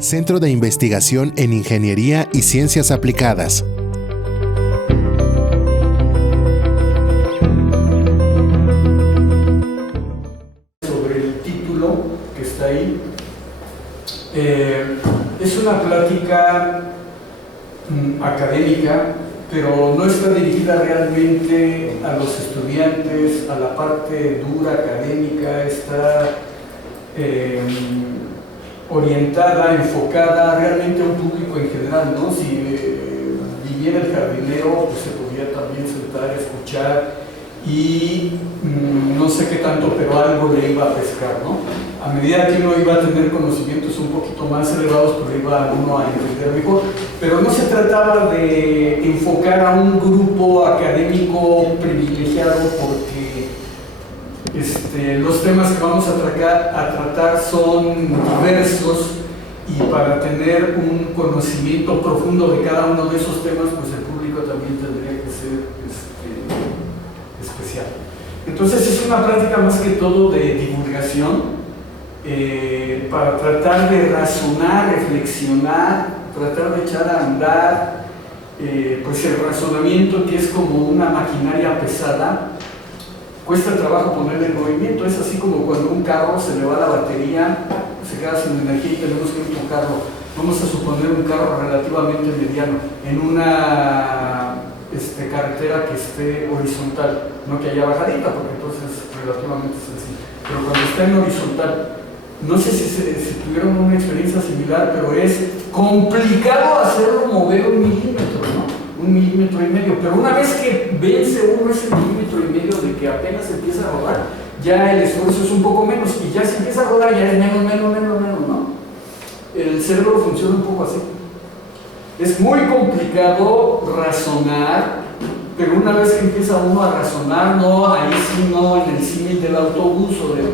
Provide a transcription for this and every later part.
Centro de Investigación en Ingeniería y Ciencias Aplicadas. Sobre el título que está ahí, es una plática académica, pero no está dirigida realmente a los estudiantes, a la parte dura académica, está orientada, enfocada realmente a un público en general, ¿no? Si viviera el jardinero, pues se podría también sentar, escuchar y no sé qué tanto, pero algo le iba a pescar, ¿no? A medida que uno iba a tener conocimientos un poquito más elevados, pues iba uno a entender mejor, pero no se trataba de enfocar a un grupo académico privilegiado porque los temas que vamos a tratar son diversos y para tener un conocimiento profundo de cada uno de esos temas, pues el público también tendría que ser especial. Entonces es una plática más que todo de divulgación, para tratar de razonar, reflexionar, tratar de echar a andar, pues el razonamiento, que es como una maquinaria pesada, cuesta trabajo ponerle en movimiento. Es así como cuando un carro se le va la batería, se queda sin energía y tenemos que empujarlo. Vamos a suponer un carro relativamente mediano en una carretera que esté horizontal, no que haya bajadita, porque entonces es relativamente sencillo, pero cuando está en horizontal, no sé si tuvieron una experiencia similar, pero es complicado hacerlo mover 1 milímetro, ¿no? 1,5 milímetros, pero una vez que vence uno ese 1,5 milímetros de que apenas empieza a rodar, ya el esfuerzo es un poco menos, y ya si empieza a rodar ya es menos, ¿no? El cerebro funciona un poco así. Es muy complicado razonar, pero una vez que empieza uno a razonar, no, ahí sí no en el símil del autobús o del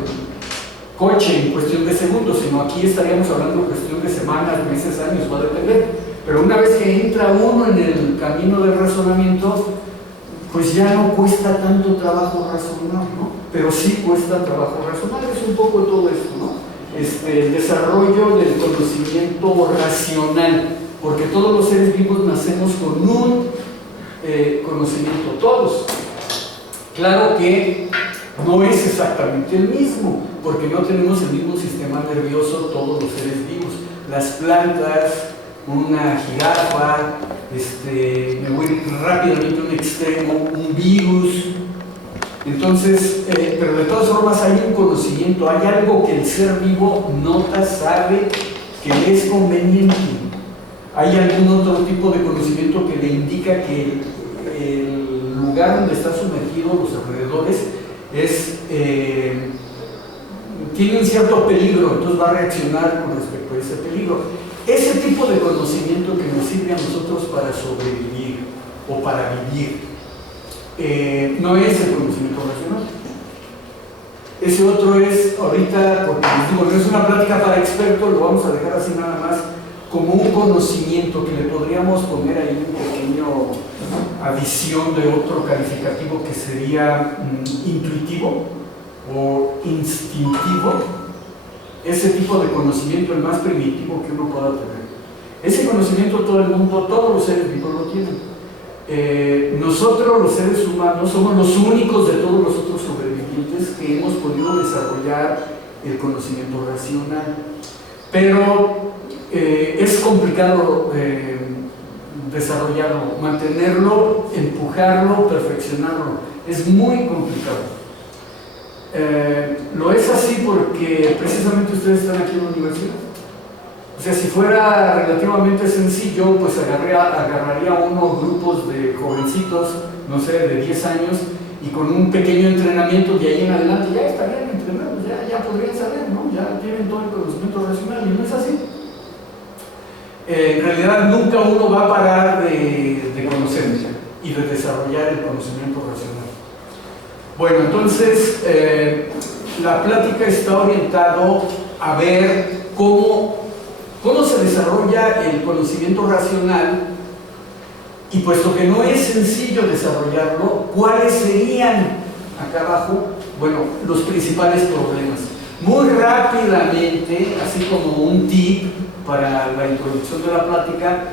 coche en cuestión de segundos, sino aquí estaríamos hablando en cuestión de semanas, meses, años, va a depender. Pero una vez que entra uno en el camino del razonamiento, pues ya no cuesta tanto trabajo razonar, ¿no? Pero sí cuesta trabajo razonar, es un poco todo esto, ¿no? El desarrollo del conocimiento racional, porque todos los seres vivos nacemos con un conocimiento, todos. Claro que no es exactamente el mismo, porque no tenemos el mismo sistema nervioso todos los seres vivos. Las plantas, una jirafa, me voy rápidamente a un extremo, un virus. Entonces, pero de todas formas hay un conocimiento, hay algo que el ser vivo nota, sabe que le es conveniente. Hay algún otro tipo de conocimiento que le indica que el lugar donde está sumergido, los alrededores, tiene un cierto peligro, entonces va a reaccionar con respecto a ese peligro. Ese tipo de conocimiento que nos sirve a nosotros para sobrevivir o para vivir, no es el conocimiento racional. Ese otro es, ahorita, porque les digo, no es una plática para expertos, lo vamos a dejar así nada más, como un conocimiento que le podríamos poner ahí un pequeño adición de otro calificativo que sería intuitivo o instintivo. Ese tipo de conocimiento, el más primitivo que uno pueda tener. Ese conocimiento todo el mundo, todos los seres vivos lo tienen. Nosotros los seres humanos somos los únicos de todos los otros sobrevivientes que hemos podido desarrollar el conocimiento racional. Pero es complicado desarrollarlo, mantenerlo, empujarlo, perfeccionarlo. Es muy complicado. Lo es así porque precisamente ustedes están aquí en la universidad. O sea, si fuera relativamente sencillo, pues agarraría unos grupos de jovencitos, no sé, de 10 años, y con un pequeño entrenamiento de ahí en adelante ya estarían entrenados, ya podrían saber, ¿no? Ya tienen todo el conocimiento racional, y no es así. En realidad nunca uno va a parar de conocer y de desarrollar el conocimiento racional. Bueno, entonces la plática está orientada a ver cómo se desarrolla el conocimiento racional, y puesto que no es sencillo desarrollarlo, ¿cuáles serían, acá abajo, bueno, los principales problemas? Muy rápidamente, así como un tip, para la introducción de la plática,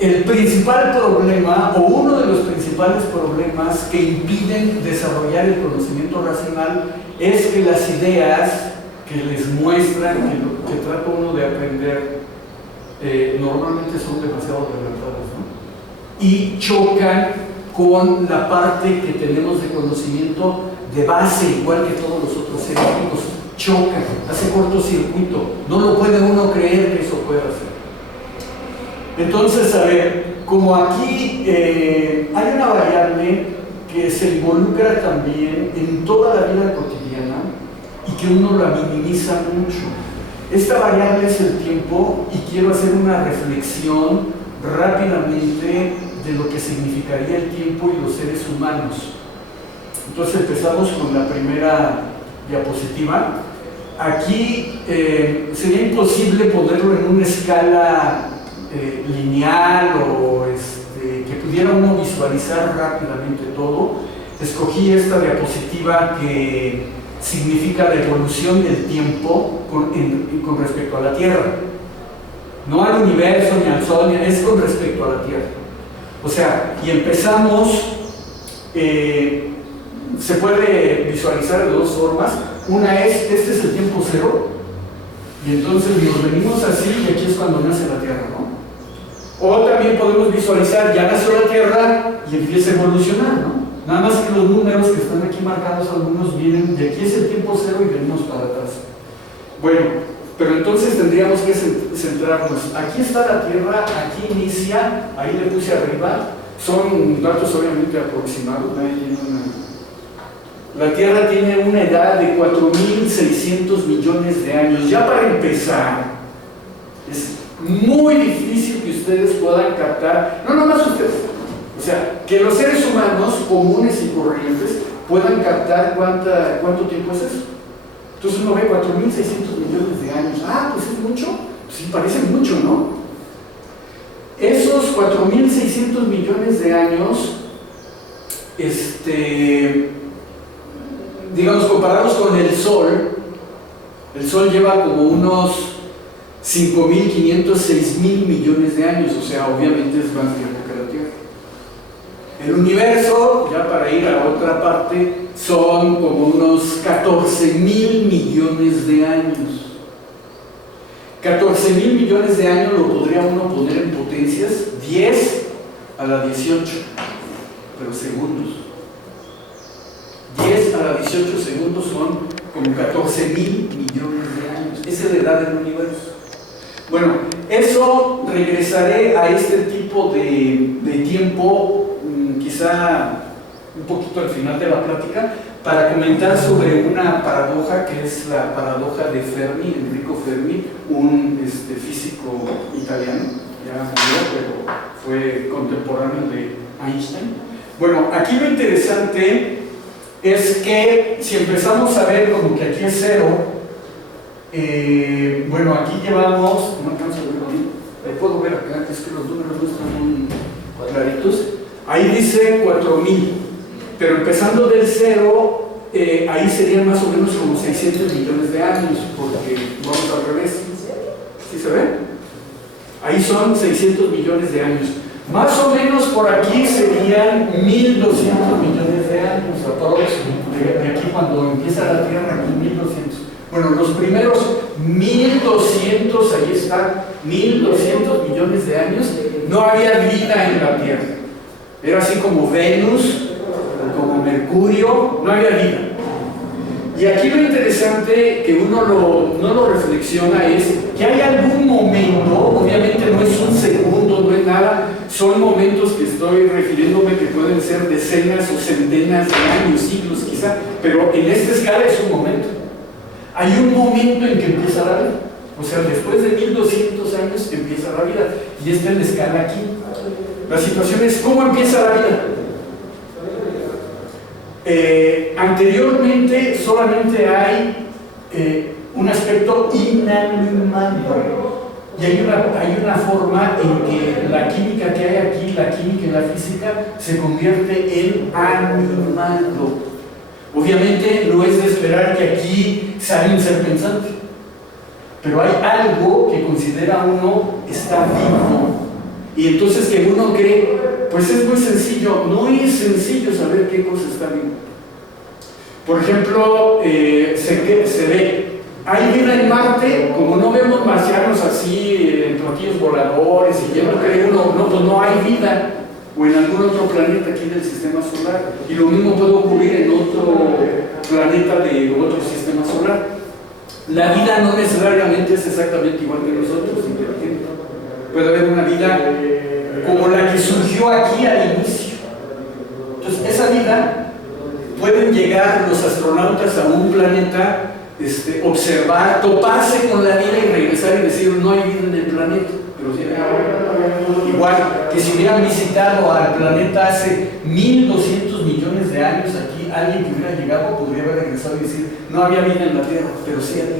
el principal problema, o uno de los principales problemas que impiden desarrollar el conocimiento racional, es que las ideas que les muestran, que trata uno de aprender, normalmente son demasiado adelantadas, ¿no? Y chocan con la parte que tenemos de conocimiento de base, igual que todos los otros seres vivos. Chocan, hace cortocircuito, no lo puede uno creer que eso pueda hacer. Entonces, a ver, como aquí hay una variable que se involucra también en toda la vida cotidiana y que uno la minimiza mucho. Esta variable es el tiempo y quiero hacer una reflexión rápidamente de lo que significaría el tiempo y los seres humanos. Entonces empezamos con la primera diapositiva. Aquí sería imposible ponerlo en una escala lineal o que pudiera uno visualizar rápidamente todo. Escogí esta diapositiva que significa la evolución del tiempo con respecto a la Tierra. No al universo ni al Sol, es con respecto a la Tierra. O sea, y empezamos, se puede visualizar de dos formas. Una es, este es el tiempo cero, y entonces nos venimos así, y aquí es cuando nace la Tierra, ¿no? O también podemos visualizar, ya nació la Tierra y empieza a evolucionar, ¿no? Nada más que los números que están aquí marcados, algunos vienen, de aquí es el tiempo cero y venimos para atrás. Bueno, pero entonces tendríamos que centrarnos. Aquí está la Tierra, aquí inicia, ahí le puse arriba, son datos obviamente aproximados, la Tierra tiene una edad de 4.600 millones de años. Ya para empezar, es muy difícil que ustedes puedan captar, no nomás ustedes, o sea, que los seres humanos comunes y corrientes puedan captar cuánto tiempo es eso. Entonces uno ve 4.600 millones de años. Ah, pues es mucho. Sí, parece mucho, ¿no? Esos 4.600 millones de años, digamos, comparados con el Sol lleva como unos 5.500, 6.000 millones de años, o sea, obviamente es más tiempo que la Tierra. El universo, ya para ir a otra parte, son como unos 14.000 millones de años. 14.000 millones de años lo podría uno poner en potencias 10 a la 18, pero segundos. 10 a la 18 segundos son como 14.000 millones de años. Esa es la edad del universo. Bueno, eso regresaré a este tipo de tiempo, quizá un poquito al final de la plática, para comentar sobre una paradoja que es la paradoja de Fermi, Enrico Fermi, un físico italiano, ya murió, pero fue contemporáneo de Einstein. Bueno, aquí lo interesante es que si empezamos a ver como que aquí es cero, bueno, aquí llevamos, no alcanzo a verlo bien, ahí puedo ver acá, es que los números no están muy cuadraditos, ahí dice 4.000, pero empezando del cero, ahí serían más o menos como 600 millones de años, porque vamos al revés. ¿Sí se ve? Ahí son 600 millones de años. Más o menos por aquí serían 1.200 millones de años, aproximadamente. De aquí cuando empieza la Tierra, aquí 1.200. Bueno, los primeros 1.200, ahí está, 1.200 millones de años, no había vida en la Tierra. Era así como Venus, como Mercurio, no había vida. Y aquí lo interesante que uno no lo reflexiona es que hay algún momento, obviamente no es un segundo, no es nada, son momentos que estoy refiriéndome que pueden ser decenas o centenas de años, siglos quizá, pero en esta escala es un momento. Hay un momento en que empieza la vida, o sea, después de 1.200 años empieza la vida, y esta es la escala aquí. La situación es, ¿cómo empieza la vida? Anteriormente solamente hay un aspecto inanimado, y hay una forma en que la química que hay aquí, la química y la física, se convierte en animado. Obviamente no es de esperar que aquí sale un ser pensante, pero hay algo que considera uno está vivo. Y entonces que uno cree, pues es muy sencillo. No es sencillo saber qué cosa está vivo. Por ejemplo, se ve, hay vida en Marte, como no vemos marcianos así, en platillos voladores, y ya no cree uno, no, pues no hay vida, o en algún otro planeta aquí del sistema solar. Y lo mismo puede ocurrir en otro planeta de otro sistema solar. La vida no necesariamente es exactamente igual que nosotros, inteligente. Puede haber una vida como la que surgió aquí al inicio. Entonces, esa vida, pueden llegar los astronautas a un planeta, observar, toparse con la vida y regresar y decir, no hay vida en el planeta, pero sí hay agua. Igual que si hubieran visitado al planeta hace 1200 millones de años aquí, alguien que hubiera llegado podría haber regresado y decir, no había vida en la Tierra, pero sí había,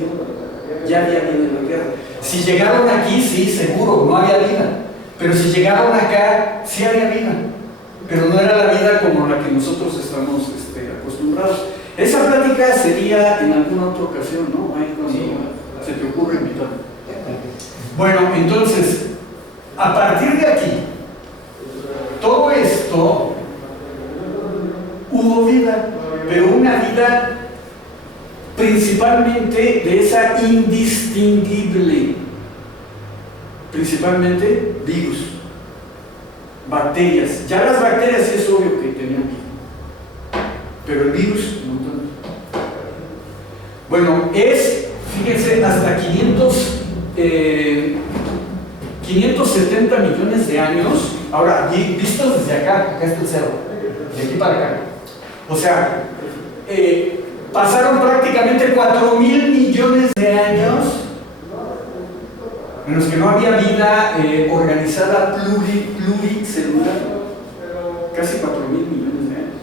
ya había vida en la Tierra. Si llegaron aquí, sí, seguro, no había vida. Pero si llegaron acá, sí había vida. Pero no era la vida como la que nosotros estamos acostumbrados. Esa plática sería en alguna otra ocasión, ¿no? Ahí cuando se te ocurre invitar. Bueno, entonces, a partir de aquí, todo esto, hubo vida, pero una vida principalmente de esa indistinguible, principalmente virus, bacterias. Ya las bacterias sí es obvio que tenían vida, pero el virus no tanto. Bueno, fíjense, hasta 570 millones de años. Ahora, vistos desde acá está el cerro, de aquí para acá. O sea, pasaron prácticamente 4.000 millones de años en los que no había vida organizada pluricelular. Casi 4.000 millones de años.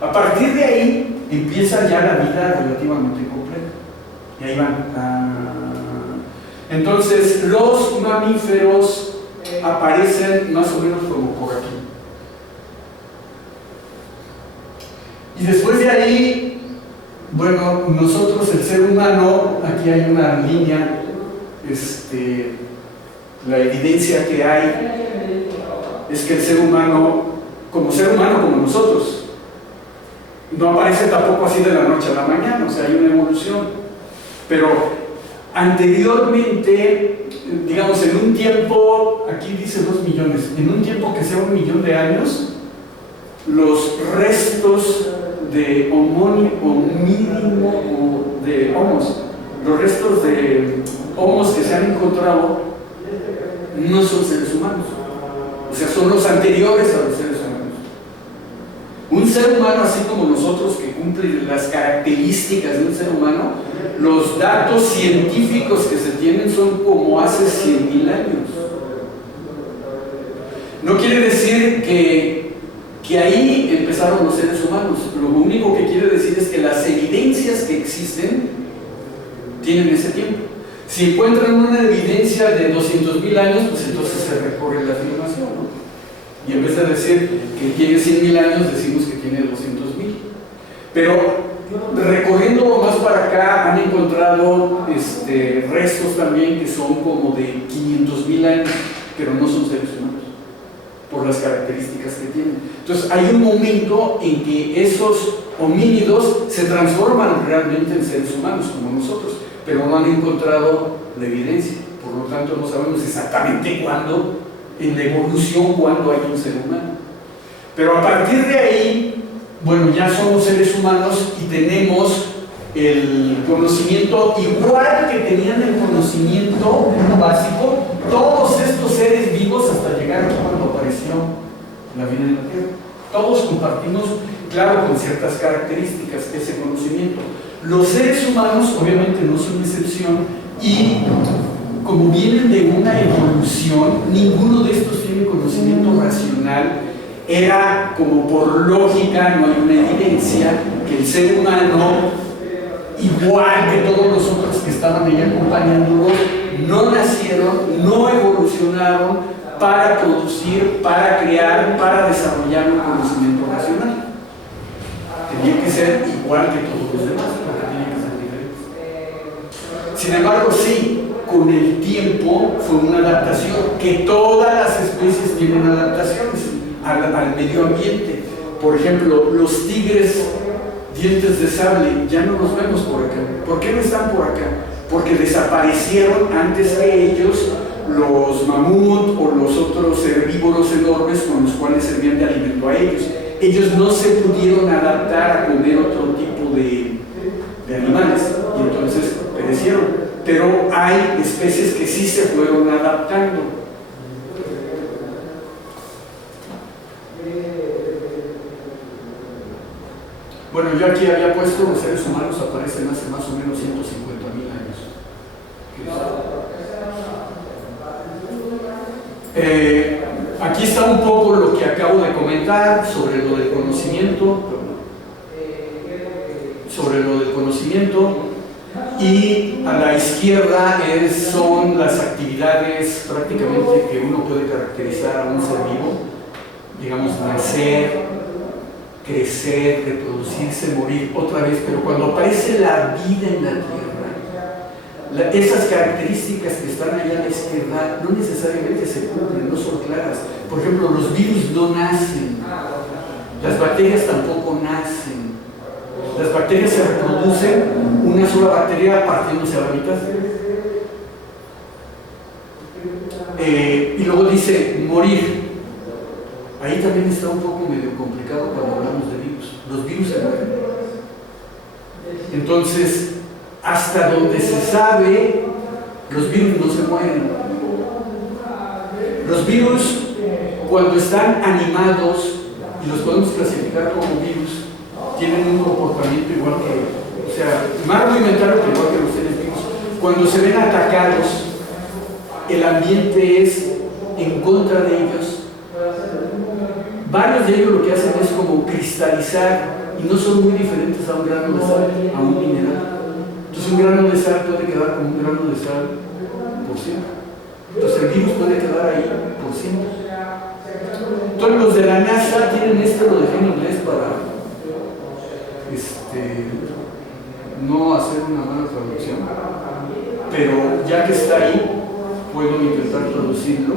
A partir de ahí empieza ya la vida relativamente completa. Y ahí van. Entonces, los mamíferos aparecen más o menos como por aquí. Y después de ahí, bueno, nosotros, el ser humano, aquí hay una línea, la evidencia que hay es que el ser humano como nosotros, no aparece tampoco así de la noche a la mañana, o sea, hay una evolución. Pero anteriormente, digamos, en un tiempo, aquí dice 2 millones, en un tiempo que sea 1 millón de años, los restos de los restos de homos que se han encontrado no son seres humanos, o sea, son los anteriores a los seres humanos. Un ser humano así como nosotros, que cumple las características de un ser humano, los datos científicos que se tienen son como hace 100.000 años. No quiere decir que ahí empezaron los seres humanos. Lo único que quiere decir es que las evidencias que existen tienen ese tiempo. Si encuentran una evidencia de 200.000 años, pues entonces se recorre la afirmación, ¿no? Y en vez de decir que tiene 100.000 años, decimos que tiene 200.000. Pero recorriendo más para acá han encontrado restos también que son como de 500.000 años, pero no son seres humanos, por las características que tienen. Entonces hay un momento en que esos homínidos se transforman realmente en seres humanos como nosotros, pero no han encontrado la evidencia, por lo tanto no sabemos exactamente cuándo, en la evolución, cuándo hay un ser humano. Pero a partir de ahí, bueno, ya somos seres humanos y tenemos el conocimiento igual que tenían el conocimiento básico todos estos seres vivos hasta llegar aquí cuando apareció la vida en la Tierra. Todos compartimos, claro, con ciertas características, ese conocimiento. Los seres humanos obviamente no son excepción y como vienen de una evolución, ninguno de estos tiene conocimiento racional. Era como por lógica, no hay una evidencia que el ser humano, igual que todos los otros que estaban ahí acompañándolos, no nacieron, no evolucionaron para producir, para crear, para desarrollar un conocimiento racional. Tenía que ser igual que todos los demás, porque tenía que ser diferente. Sin embargo, sí, último fue una adaptación, que todas las especies tienen adaptaciones al medio ambiente. Por ejemplo, los tigres dientes de sable ya no los vemos por acá. ¿Por qué no están por acá? Porque desaparecieron antes que ellos los mamut o los otros herbívoros enormes con los cuales servían de alimento a ellos. Ellos no se pudieron adaptar a comer otro tipo de animales y entonces perecieron. Pero hay especies que sí se fueron adaptando. Bueno, yo aquí había puesto los seres humanos aparecen hace más o menos 150.000 años. Aquí está un poco lo que acabo de comentar sobre lo del conocimiento, y a la izquierda son las actividades prácticamente que uno puede caracterizar a un ser vivo, digamos, nacer, crecer, reproducirse, morir, otra vez, pero cuando aparece la vida en la Tierra, esas características que están allá a la izquierda no necesariamente se cumplen, no son claras. Por ejemplo, los virus no nacen, las bacterias tampoco nacen. Las bacterias se reproducen, una sola bacteria partiéndose a la mitad. Y luego dice morir. Ahí también está un poco medio complicado cuando hablamos de virus. Los virus se mueren. Entonces, hasta donde se sabe, los virus no se mueren. Los virus, cuando están animados, y los podemos clasificar como virus, tienen un comportamiento igual que, o sea, más rudimentario que igual que los seres vivos. Cuando se ven atacados, el ambiente es en contra de ellos. Varios de ellos lo que hacen es como cristalizar y no son muy diferentes a un grano de sal, a un mineral. Entonces un grano de sal puede quedar como un grano de sal por siempre. Entonces el virus puede quedar ahí por siempre. Entonces los de la NASA tienen esto, lo dejé en inglés para no hacer una mala traducción, pero ya que está ahí, puedo intentar traducirlo.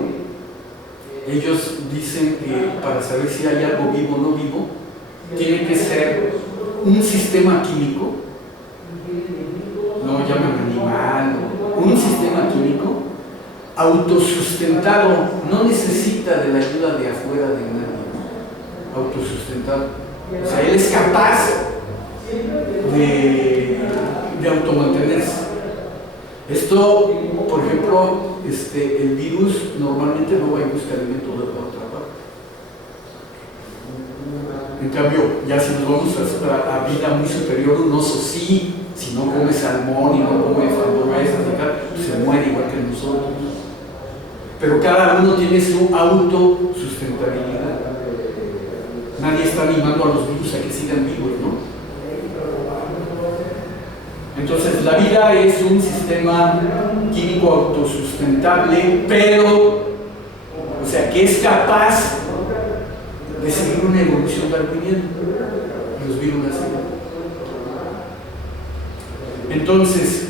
Ellos dicen que para saber si hay algo vivo o no vivo, tiene que ser un sistema químico, no llaman animal, un sistema químico autosustentado, no necesita de la ayuda de afuera de nadie, autosustentado. O sea, él es capaz de automantenerse. Esto, por ejemplo, el virus normalmente no va y busca alimento de otra parte. En cambio, ya si nos vamos a vida muy superior, un oso sí, si no come salmón y no come frambuesas, se muere igual que nosotros. Pero cada uno tiene su autosustentabilidad. Nadie está animando a los virus a que sigan vivos, ¿no? Entonces, la vida es un sistema químico autosustentable, pero, o sea, que es capaz de seguir una evolución darwiniana. Los virus nacen. Entonces,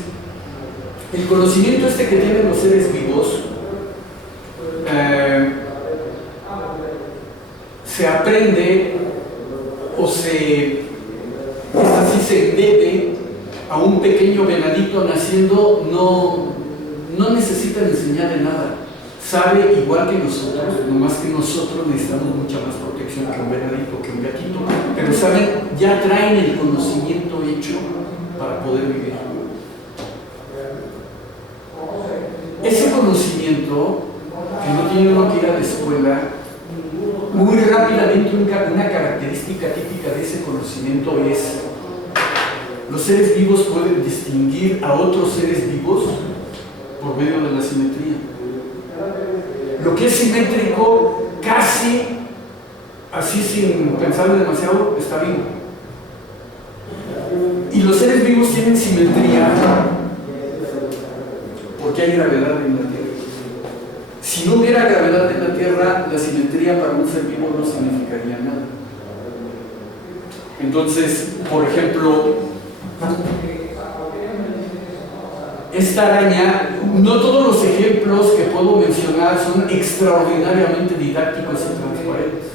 el conocimiento que tienen los seres vivos se aprende o se debe a un pequeño venadito naciendo, no necesitan enseñarle nada, sabe igual que nosotros, nomás que nosotros necesitamos mucha más protección que un venadito, que un gatito, pero saben, ya traen el conocimiento hecho para poder vivir. Ese conocimiento, que no tiene uno que ir a la escuela, muy rápidamente una característica típica de ese conocimiento es: los seres vivos pueden distinguir a otros seres vivos por medio de la simetría. Lo que es simétrico, casi así sin pensarlo demasiado, está bien. Y los seres vivos tienen simetría porque hay gravedad en la Tierra. Si no hubiera gravedad en la Tierra, la simetría para un ser vivo no significaría nada. Entonces, por ejemplo, esta araña, no todos los ejemplos que puedo mencionar son extraordinariamente didácticos y transparentes.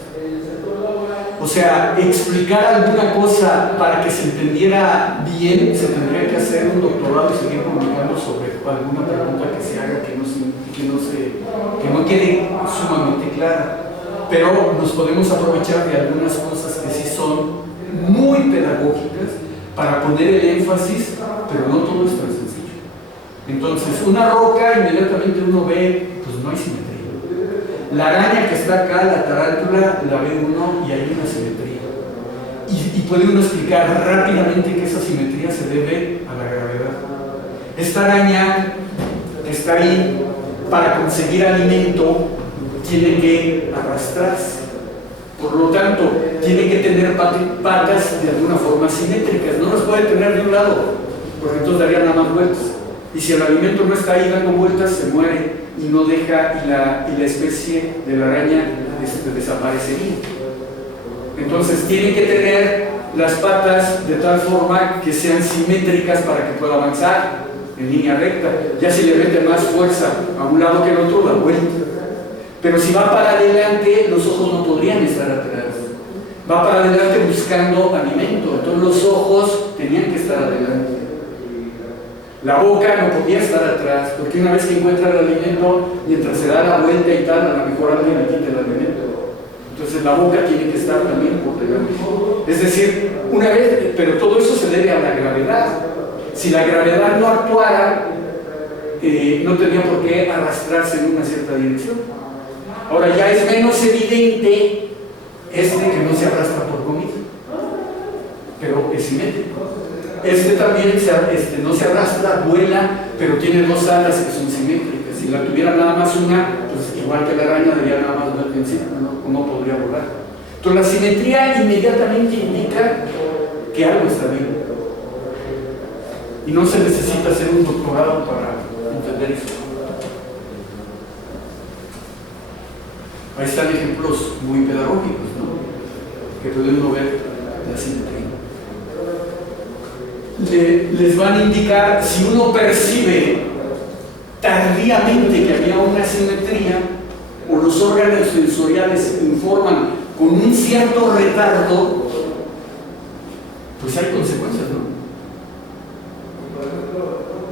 O sea, explicar alguna cosa para que se entendiera bien, se tendría que hacer un doctorado y seguir publicando sobre alguna pregunta que se haga que no quede sumamente clara. Pero nos podemos aprovechar de algunas cosas que sí son muy pedagógicas para poner el énfasis, pero no todo es tan sencillo. Entonces, una roca, inmediatamente uno ve, pues no hay simetría. La araña que está acá, la tarántula, la ve uno y hay una simetría. Y puede uno explicar rápidamente que esa simetría se debe a la gravedad. Esta araña que está ahí, para conseguir alimento, tiene que arrastrarse. Por lo tanto, tiene que tener patas de alguna forma simétricas. No las puede tener de un lado, porque entonces daría nada más vueltas. Y si el alimento no está ahí dando vueltas, se muere y no deja, y la especie de la araña desaparecería. Entonces tiene que tener las patas de tal forma que sean simétricas para que pueda avanzar en línea recta. Ya si le mete más fuerza a un lado que al otro, da vuelta. Pero si va para adelante, los ojos no podrían estar atrás. Va para adelante buscando alimento. Entonces los ojos tenían que estar adelante. La boca no podía estar atrás, porque una vez que encuentra el alimento, mientras se da la vuelta y tal, a lo mejor alguien le quita el alimento. Entonces la boca tiene que estar también por delante. Es decir, una vez, pero todo eso se debe a la gravedad. Si la gravedad no actuara, no tenía por qué arrastrarse en una cierta dirección. Ahora ya es menos evidente que no se arrastra por comida, pero es simétrico. También no se arrastra, vuela, pero tiene dos alas que son simétricas. Si la tuviera nada más una, pues igual que la araña debería nada más ver en círculo, no podría volar. Entonces la simetría inmediatamente indica que algo está bien. Y no se necesita hacer un doctorado para entender eso. Ahí están ejemplos muy pedagógicos, ¿no? Que pueden uno ver la simetría. Les van a indicar, si uno percibe tardíamente que había una simetría, o los órganos sensoriales informan con un cierto retardo, pues hay consecuencias, ¿no?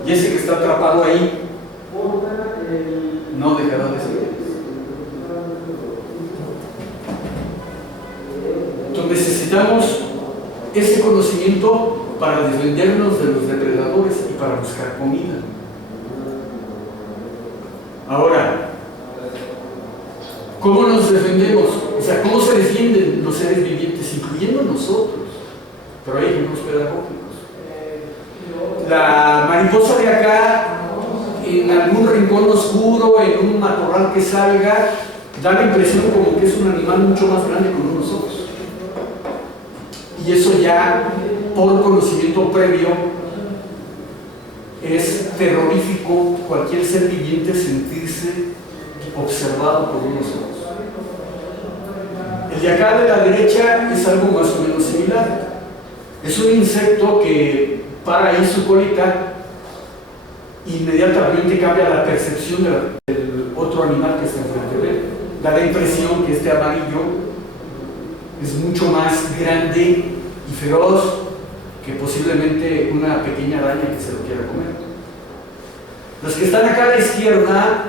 Y ese que está atrapado ahí no dejará de ser. Entonces necesitamos ese conocimiento para defendernos de los depredadores y para buscar comida. Ahora, ¿cómo nos defendemos? O sea, ¿cómo se defienden los seres vivientes, incluyendo nosotros? Pero hay ejemplos pedagógicos. La mariposa de acá, en algún rincón oscuro, en un matorral que salga, da la impresión como que es un animal mucho más grande con unos ojos. Y eso ya, por conocimiento previo, es terrorífico cualquier ser viviente sentirse observado por unos ojos. El de acá de la derecha es algo más o menos similar. Es un insecto que para ahí su colita, inmediatamente cambia la percepción del otro animal que está enfrente de él. Da la impresión que este amarillo es mucho más grande y feroz que posiblemente una pequeña araña que se lo quiera comer. Los que están acá a la izquierda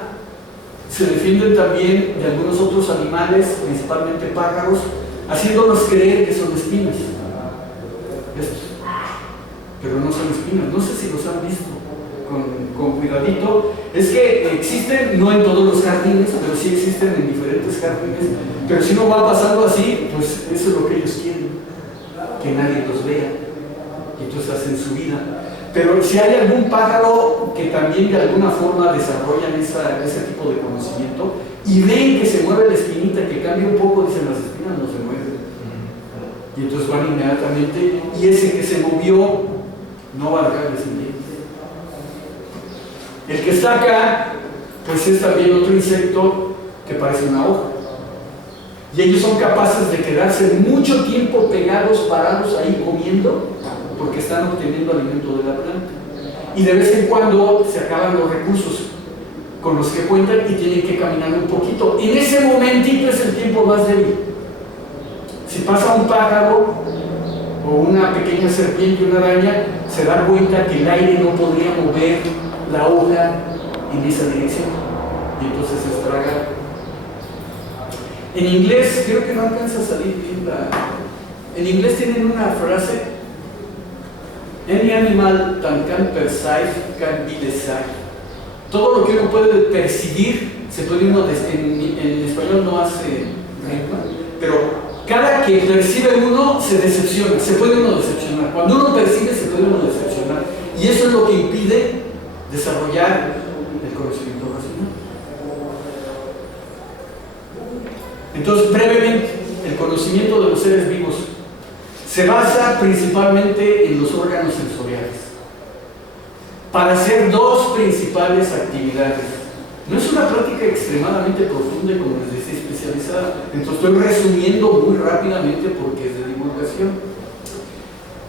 se defienden también de algunos otros animales, principalmente pájaros, haciéndonos creer que son espinas. Estos. Pero no son espinas. No sé si los han visto con cuidadito. Es que existen, no en todos los jardines, pero sí existen en diferentes jardines. Pero si uno va pasando así, pues eso es lo que ellos quieren, que nadie los vea. Y entonces hacen su vida. Pero si hay algún pájaro que también de alguna forma desarrollan ese tipo de conocimiento y ven que se mueve la espinita, que cambia un poco, dicen las espinas no se mueven. Y entonces van inmediatamente, y ese que se movió no va a dejar descendientes. El que está acá, pues es también otro insecto que parece una hoja. Y ellos son capaces de quedarse mucho tiempo pegados, parados ahí comiendo, porque están obteniendo alimento de la planta. y de vez en cuando se acaban los recursos con los que cuentan y tienen que caminar un poquito. En ese momentito es el tiempo más débil. Si pasa un pájaro o una pequeña serpiente, una araña, se da cuenta que el aire no podría mover la hoja en esa dirección y entonces se estraga. En inglés, creo que no alcanza a salir bien en inglés tienen una frase: any animal that can perceive can be designed. Todo lo que uno puede percibir se puede uno, en español no hace rima, pero cada que percibe uno se decepciona, se puede uno decepcionar. Cuando uno percibe se puede uno decepcionar, y eso es lo que impide desarrollar el conocimiento racional. Entonces, brevemente, el conocimiento de los seres vivos se basa principalmente en los órganos sensoriales para hacer dos principales actividades. No es una práctica extremadamente profunda y, como les decía, especializada. Entonces estoy resumiendo muy rápidamente porque es de divulgación.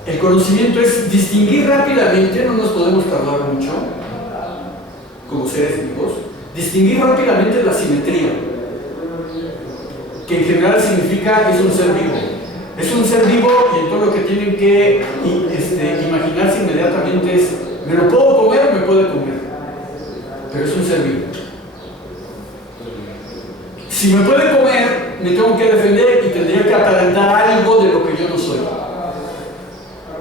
El conocimiento es distinguir rápidamente, no nos podemos tardar mucho como seres vivos, distinguir rápidamente la simetría, que en general significa que es un ser vivo. Es un ser vivo y entonces lo que tienen que imaginarse inmediatamente es: ¿me lo puedo comer o me puede comer? Pero es un ser vivo. Si me puede comer, me tengo que defender y tendría que aparentar algo de lo que yo no soy.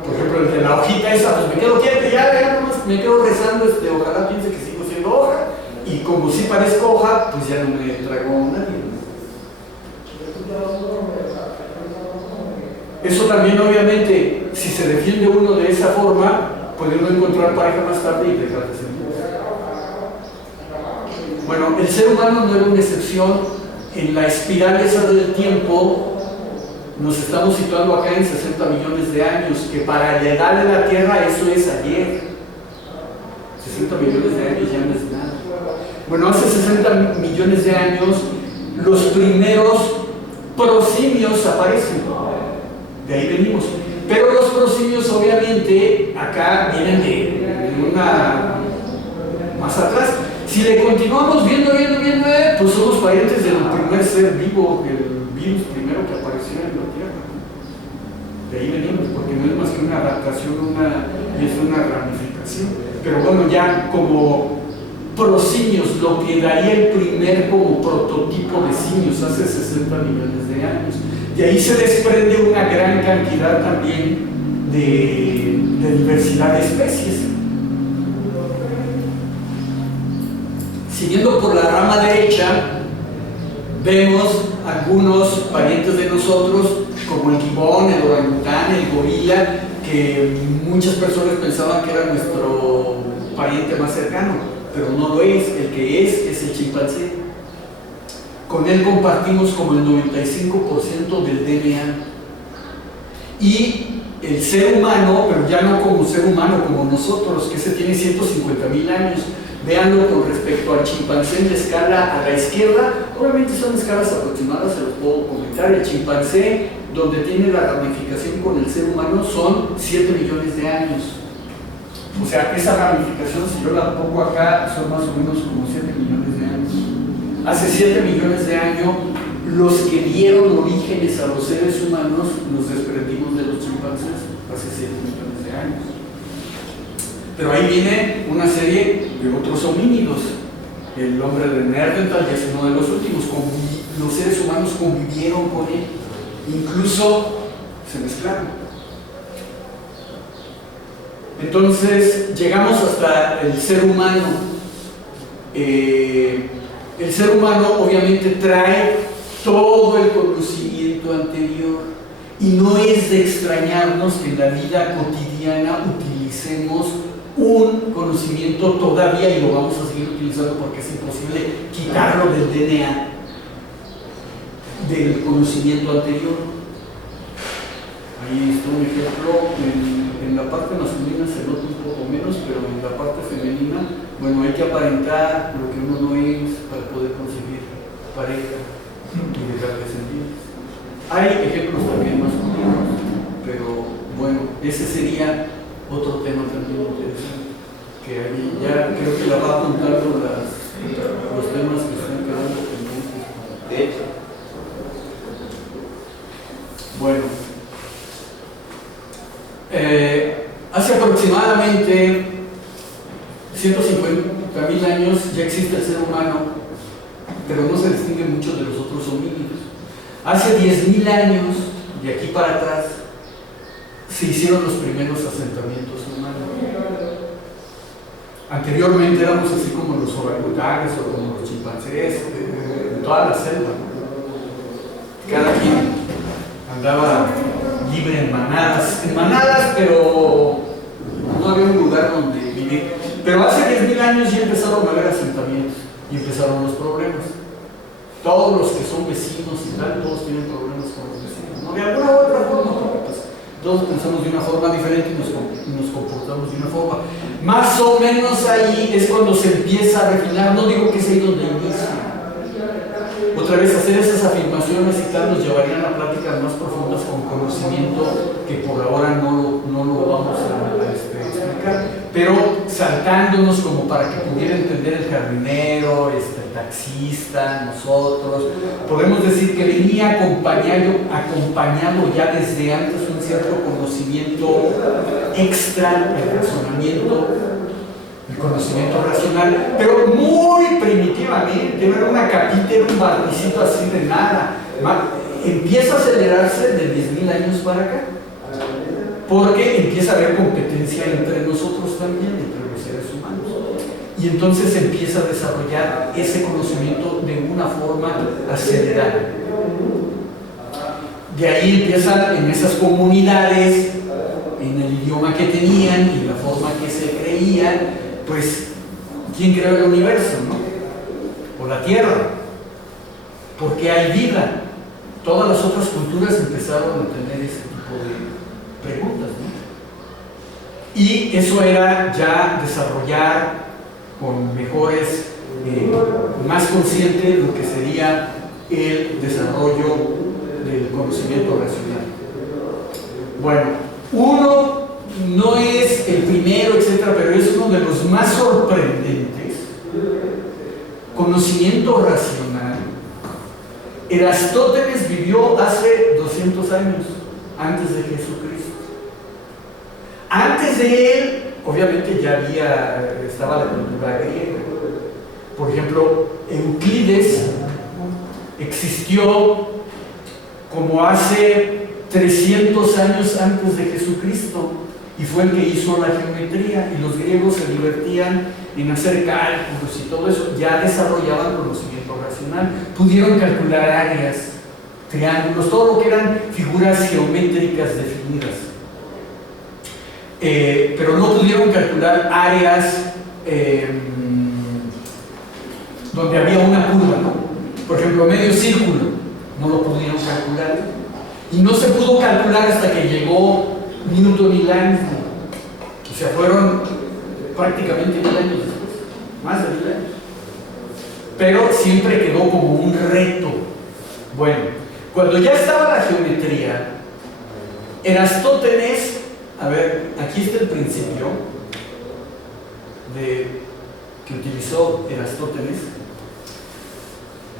Por ejemplo, el de la hojita esa, pues me quedo quieto y ya nomás me quedo rezando, ojalá piense que sigo siendo hoja, y como si parezco hoja, pues ya no me trago a nadie. Eso también, obviamente, si se defiende uno de esa forma, puede uno encontrar pareja más tarde y dejar de ser. Bueno, el ser humano no era una excepción. En la espiral esa del tiempo nos estamos situando acá en 60 millones de años, que para la edad de la Tierra eso es ayer. 60 millones de años ya no es nada. Bueno, hace 60 millones de años los primeros prosimios aparecen. De ahí venimos. Pero los prosimios, obviamente, acá vienen de una más atrás. Si le continuamos viendo, pues somos parientes del primer ser vivo, el virus primero que apareció en la Tierra. De ahí venimos, porque no es más que una adaptación, es una ramificación. Pero bueno, ya como prosimios, lo que daría el primer como prototipo de simios hace 60 millones de años. De ahí se desprende una gran cantidad también de diversidad de especies. Siguiendo por la rama derecha, vemos algunos parientes de nosotros, como el gibón, el orangután, el gorila, que muchas personas pensaban que era nuestro pariente más cercano, pero no lo es. El que es el chimpancé. Con él compartimos como el 95% del DNA. Y el ser humano, pero ya no como ser humano, como nosotros, que ese tiene 150,000 años. Veanlo con respecto al chimpancé en la escala a la izquierda. Obviamente son escalas aproximadas, se los puedo comentar. El chimpancé, donde tiene la ramificación con el ser humano, son 7 millones de años. O sea, esa ramificación, si yo la pongo acá, son más o menos como 7 millones de años. Hace 7 millones de años, los que dieron orígenes a los seres humanos nos desprendimos de los chimpancés. Hace 7 millones de años. Pero ahí viene una serie de otros homínidos. El hombre de Neandertal ya es uno de los últimos. Los seres humanos convivieron con él, incluso se mezclaron. Entonces llegamos hasta el ser humano. El ser humano obviamente trae todo el conocimiento anterior, y no es de extrañarnos que en la vida cotidiana utilicemos un conocimiento todavía, y lo vamos a seguir utilizando porque es imposible quitarlo del DNA, del conocimiento anterior. Ahí está un ejemplo. En la parte masculina se nota un poco menos, pero en la parte femenina, bueno, hay que aparentar lo que uno no es para poder conseguir pareja y dejar descendientes. Hay ejemplos también masculinos, pero bueno, ese sería otro tema también interesante, que que ahí ya creo que la va apuntando los temas que están quedando pendientes. De hecho. Bueno, hace aproximadamente 150.000 años ya existe el ser humano, pero no se distingue mucho de los otros homínidos. Hace 10.000 años, de aquí para atrás, se hicieron los primeros asentamientos humanos. Anteriormente éramos así como los orangutanes o como los chimpancés, en toda la selva. Cada quien andaba libre en manadas, pero no había un lugar donde vivir. Pero hace 10.000 años ya empezaron a haber asentamientos y empezaron los problemas. Todos los que son vecinos y tal, todos tienen problemas con los vecinos, ¿no? De alguna u otra forma, porque pues, todos pensamos de una forma diferente y nos comportamos de una forma. Más o menos ahí es cuando se empieza a refinar, no digo que es ahí donde inicia. Otra vez, hacer esas afirmaciones y tal nos llevarían a pláticas más profundas con conocimiento que por ahora no lo vamos a explicar, pero saltándonos como para que pudiera entender el jardinero, el taxista, nosotros, podemos decir que venía acompañado ya desde antes un cierto conocimiento extra, el razonamiento, el conocimiento racional, pero muy primitivamente, era una capita, era un barnicito así de nada. Empieza a acelerarse de 10.000 años para acá, porque empieza a haber competencia entre nosotros también, entre los seres humanos, y entonces empieza a desarrollar ese conocimiento de una forma acelerada. De ahí empiezan en esas comunidades, en el idioma que tenían y la forma que se creían, pues, ¿quién creó el universo, no? O la Tierra. Porque hay vida. Todas las otras culturas empezaron a tener ese tipo de preguntas, ¿no? Y eso era ya desarrollar con mejores, más consciente lo que sería el desarrollo del conocimiento racional. Bueno, uno no es el primero, etcétera, pero es uno de los más sorprendentes. Conocimiento racional. Erastótenes vivió hace 200 años, antes de Jesucristo. Antes de él, obviamente ya estaba la cultura griega. Por ejemplo, Euclides existió como hace 300 años antes de Jesucristo y fue el que hizo la geometría, y los griegos se divertían en hacer cálculos y todo eso, ya desarrollaban conocimiento racional, pudieron calcular áreas, triángulos, todo lo que eran figuras geométricas definidas, pero no pudieron calcular áreas donde había una curva, ¿no? Por ejemplo, medio círculo, no lo pudieron calcular, y no se pudo calcular hasta que llegó Newton y Einstein. O sea, fueron prácticamente 1000 años después, más de 1000 años. Pero siempre quedó como un reto. Bueno, cuando ya estaba la geometría, Erastótenes, a ver, aquí está el principio que utilizó Erastótenes.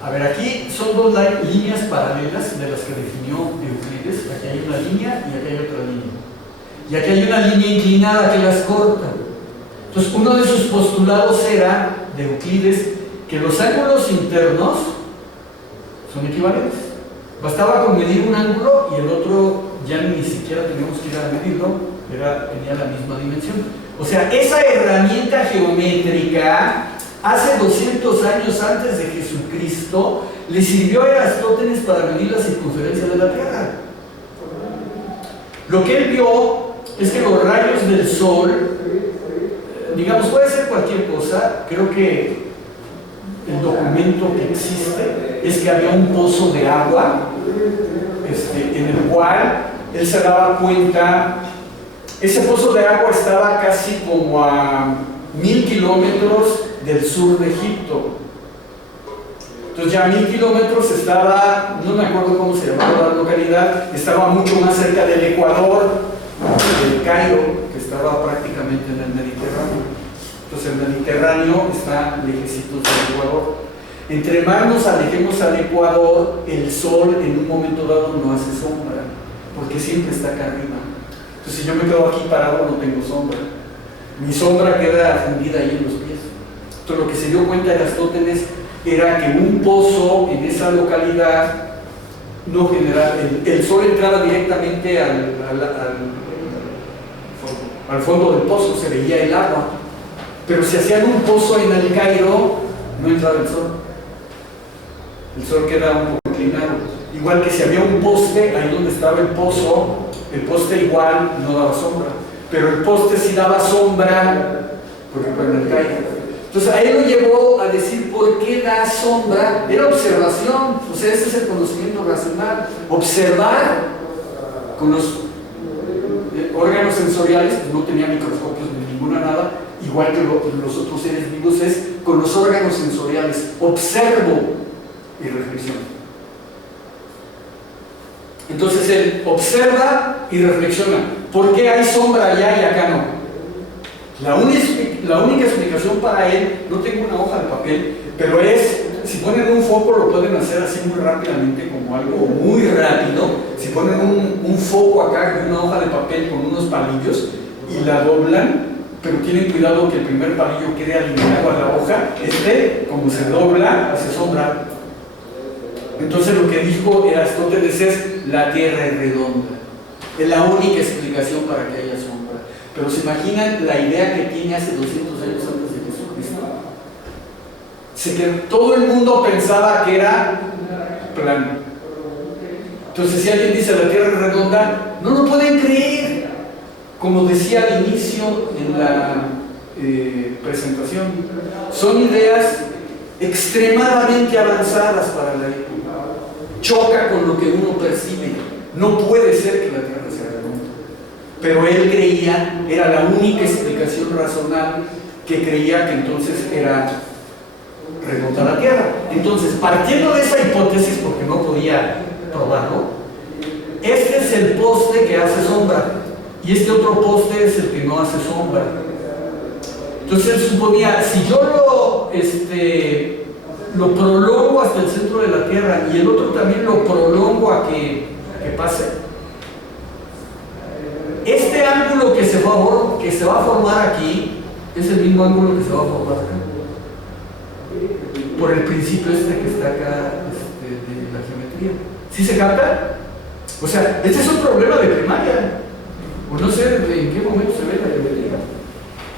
A ver, aquí son dos líneas paralelas de las que definió Euclides. Aquí hay una línea y aquí hay otra línea. Y aquí hay una línea inclinada que las corta. Entonces, uno de sus postulados era, de Euclides, que los ángulos internos son equivalentes. Bastaba con medir un ángulo y el otro ya ni siquiera teníamos que ir a medirlo, tenía la misma dimensión. O sea, esa herramienta geométrica, hace 200 años antes de Jesucristo, le sirvió a Erastótenes para medir la circunferencia de la Tierra. Lo que él vio es que los rayos del Sol, digamos, puede ser cualquier cosa. Creo que el documento que existe es que había un pozo de agua en el cual él se daba cuenta. Ese pozo de agua estaba casi como a 1000 kilómetros del sur de Egipto. Entonces ya a 1000 kilómetros estaba, no me acuerdo cómo se llamaba la localidad, estaba mucho más cerca del Ecuador, del Cairo, que estaba prácticamente en el Mediterráneo. Entonces el Mediterráneo está lejecitos del Ecuador. Entre más nos alejemos al Ecuador, el sol en un momento dado no hace sombra, porque siempre está acá arriba. Entonces si yo me quedo aquí parado no tengo sombra. Mi sombra queda fundida ahí en los pies. Entonces lo que se dio cuenta Aristóteles era que un pozo en esa localidad no generaba, el sol entraba directamente al fondo del pozo, se veía el agua. Pero si hacían un pozo en El Cairo, no entraba el sol. El sol queda un poco inclinado. Igual que si había un poste, ahí donde estaba el pozo, el poste igual no daba sombra. Pero el poste sí daba sombra, por ejemplo en El Cairo. Entonces ahí lo llevó a decir por qué da sombra. Era observación, o sea, ese es el conocimiento racional. Observar con los órganos sensoriales, pues no tenía microscopios ni ninguna nada, igual que los otros seres vivos, es con los órganos sensoriales. Observo y reflexiono. Entonces él observa y reflexiona. ¿Por qué hay sombra allá y acá no? La única explicación para él, no tengo una hoja de papel, pero es, si ponen un foco lo pueden hacer así muy rápidamente, como algo muy rápido. Si ponen un foco acá, una hoja de papel con unos palillos y la doblan, pero tienen cuidado que el primer palillo quede alineado a la hoja, como se dobla, hace sombra. Entonces lo que dijo Aristóteles es: la Tierra es redonda. Es la única explicación para que haya sombra. Pero se imaginan la idea que tiene hace 200 años antes de Jesucristo. Que todo el mundo pensaba que era plano. Entonces si alguien dice la Tierra es redonda, no lo pueden creer. Como decía al inicio en la presentación, son ideas extremadamente avanzadas para la época. Choca con lo que uno percibe. No puede ser que la Tierra sea redonda. Pero él creía, era la única explicación razonable, que creía que entonces era redonda la Tierra. Entonces, partiendo de esa hipótesis, porque no podía probarlo, este es el poste que hace sombra y este otro poste es el que no hace sombra. Entonces él suponía, si yo lo prolongo hasta el centro de la Tierra y el otro también lo prolongo a que pase, este ángulo que se va a formar aquí es el mismo ángulo que se va a formar acá, por el principio que está acá de la geometría. ¿Sí se capta? O sea, este es un problema de primaria, o no sé en qué momento se ve la geometría.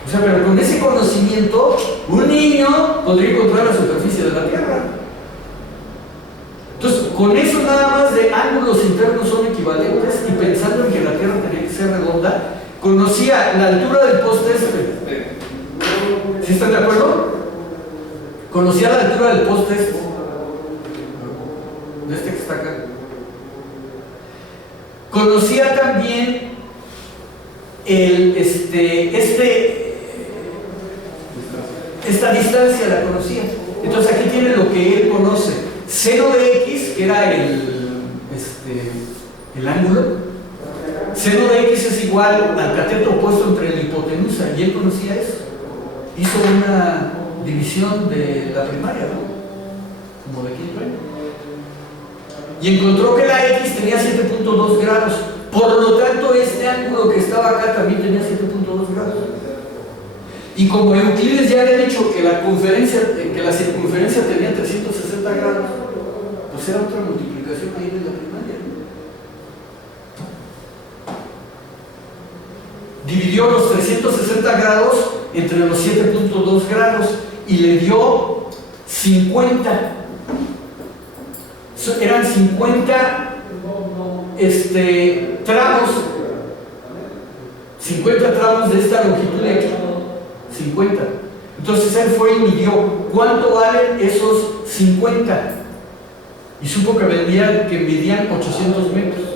O sea, pero con ese conocimiento, un niño podría encontrar la superficie de la Tierra. Entonces, con eso nada más de ángulos internos son equivalentes, y pensando en que la Tierra tenía que ser redonda, conocía la altura del poste ¿Sí están de acuerdo? Conocía la altura del poste de que está acá. Conocía también esta distancia la conocía. Entonces aquí tiene lo que él conoce: seno de x, que era el ángulo. Seno de x es igual al cateto opuesto entre la hipotenusa, y él conocía eso. Hizo una división de la primaria, ¿no? Como de quinto año. Y encontró que la x tenía 7.2 grados. Por lo tanto, este ángulo que estaba acá también tenía 7.2 grados. Y como Euclides ya había dicho que la circunferencia tenía 360 grados, pues era otra multiplicación ahí de la primaria, ¿no? Dividió los 360 grados entre los 7.2 grados y le dio 50. Eran 50 tramos, 50 tramos de esta longitud de aquí, 50. Entonces él fue y midió cuánto valen esos 50 y supo que medían 800 metros.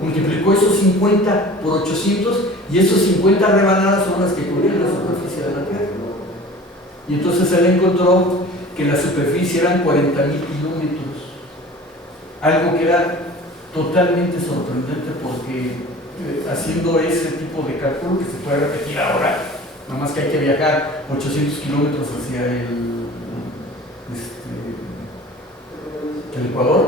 Multiplicó esos 50 por 800 y esos 50 rebanadas son las que cubrían la superficie de la Tierra. Y entonces él encontró que la superficie eran 40.000 kilómetros, algo que era totalmente sorprendente, porque haciendo ese tipo de cálculo, que se puede repetir ahora, nada más que hay que viajar 800 kilómetros hacia el Ecuador.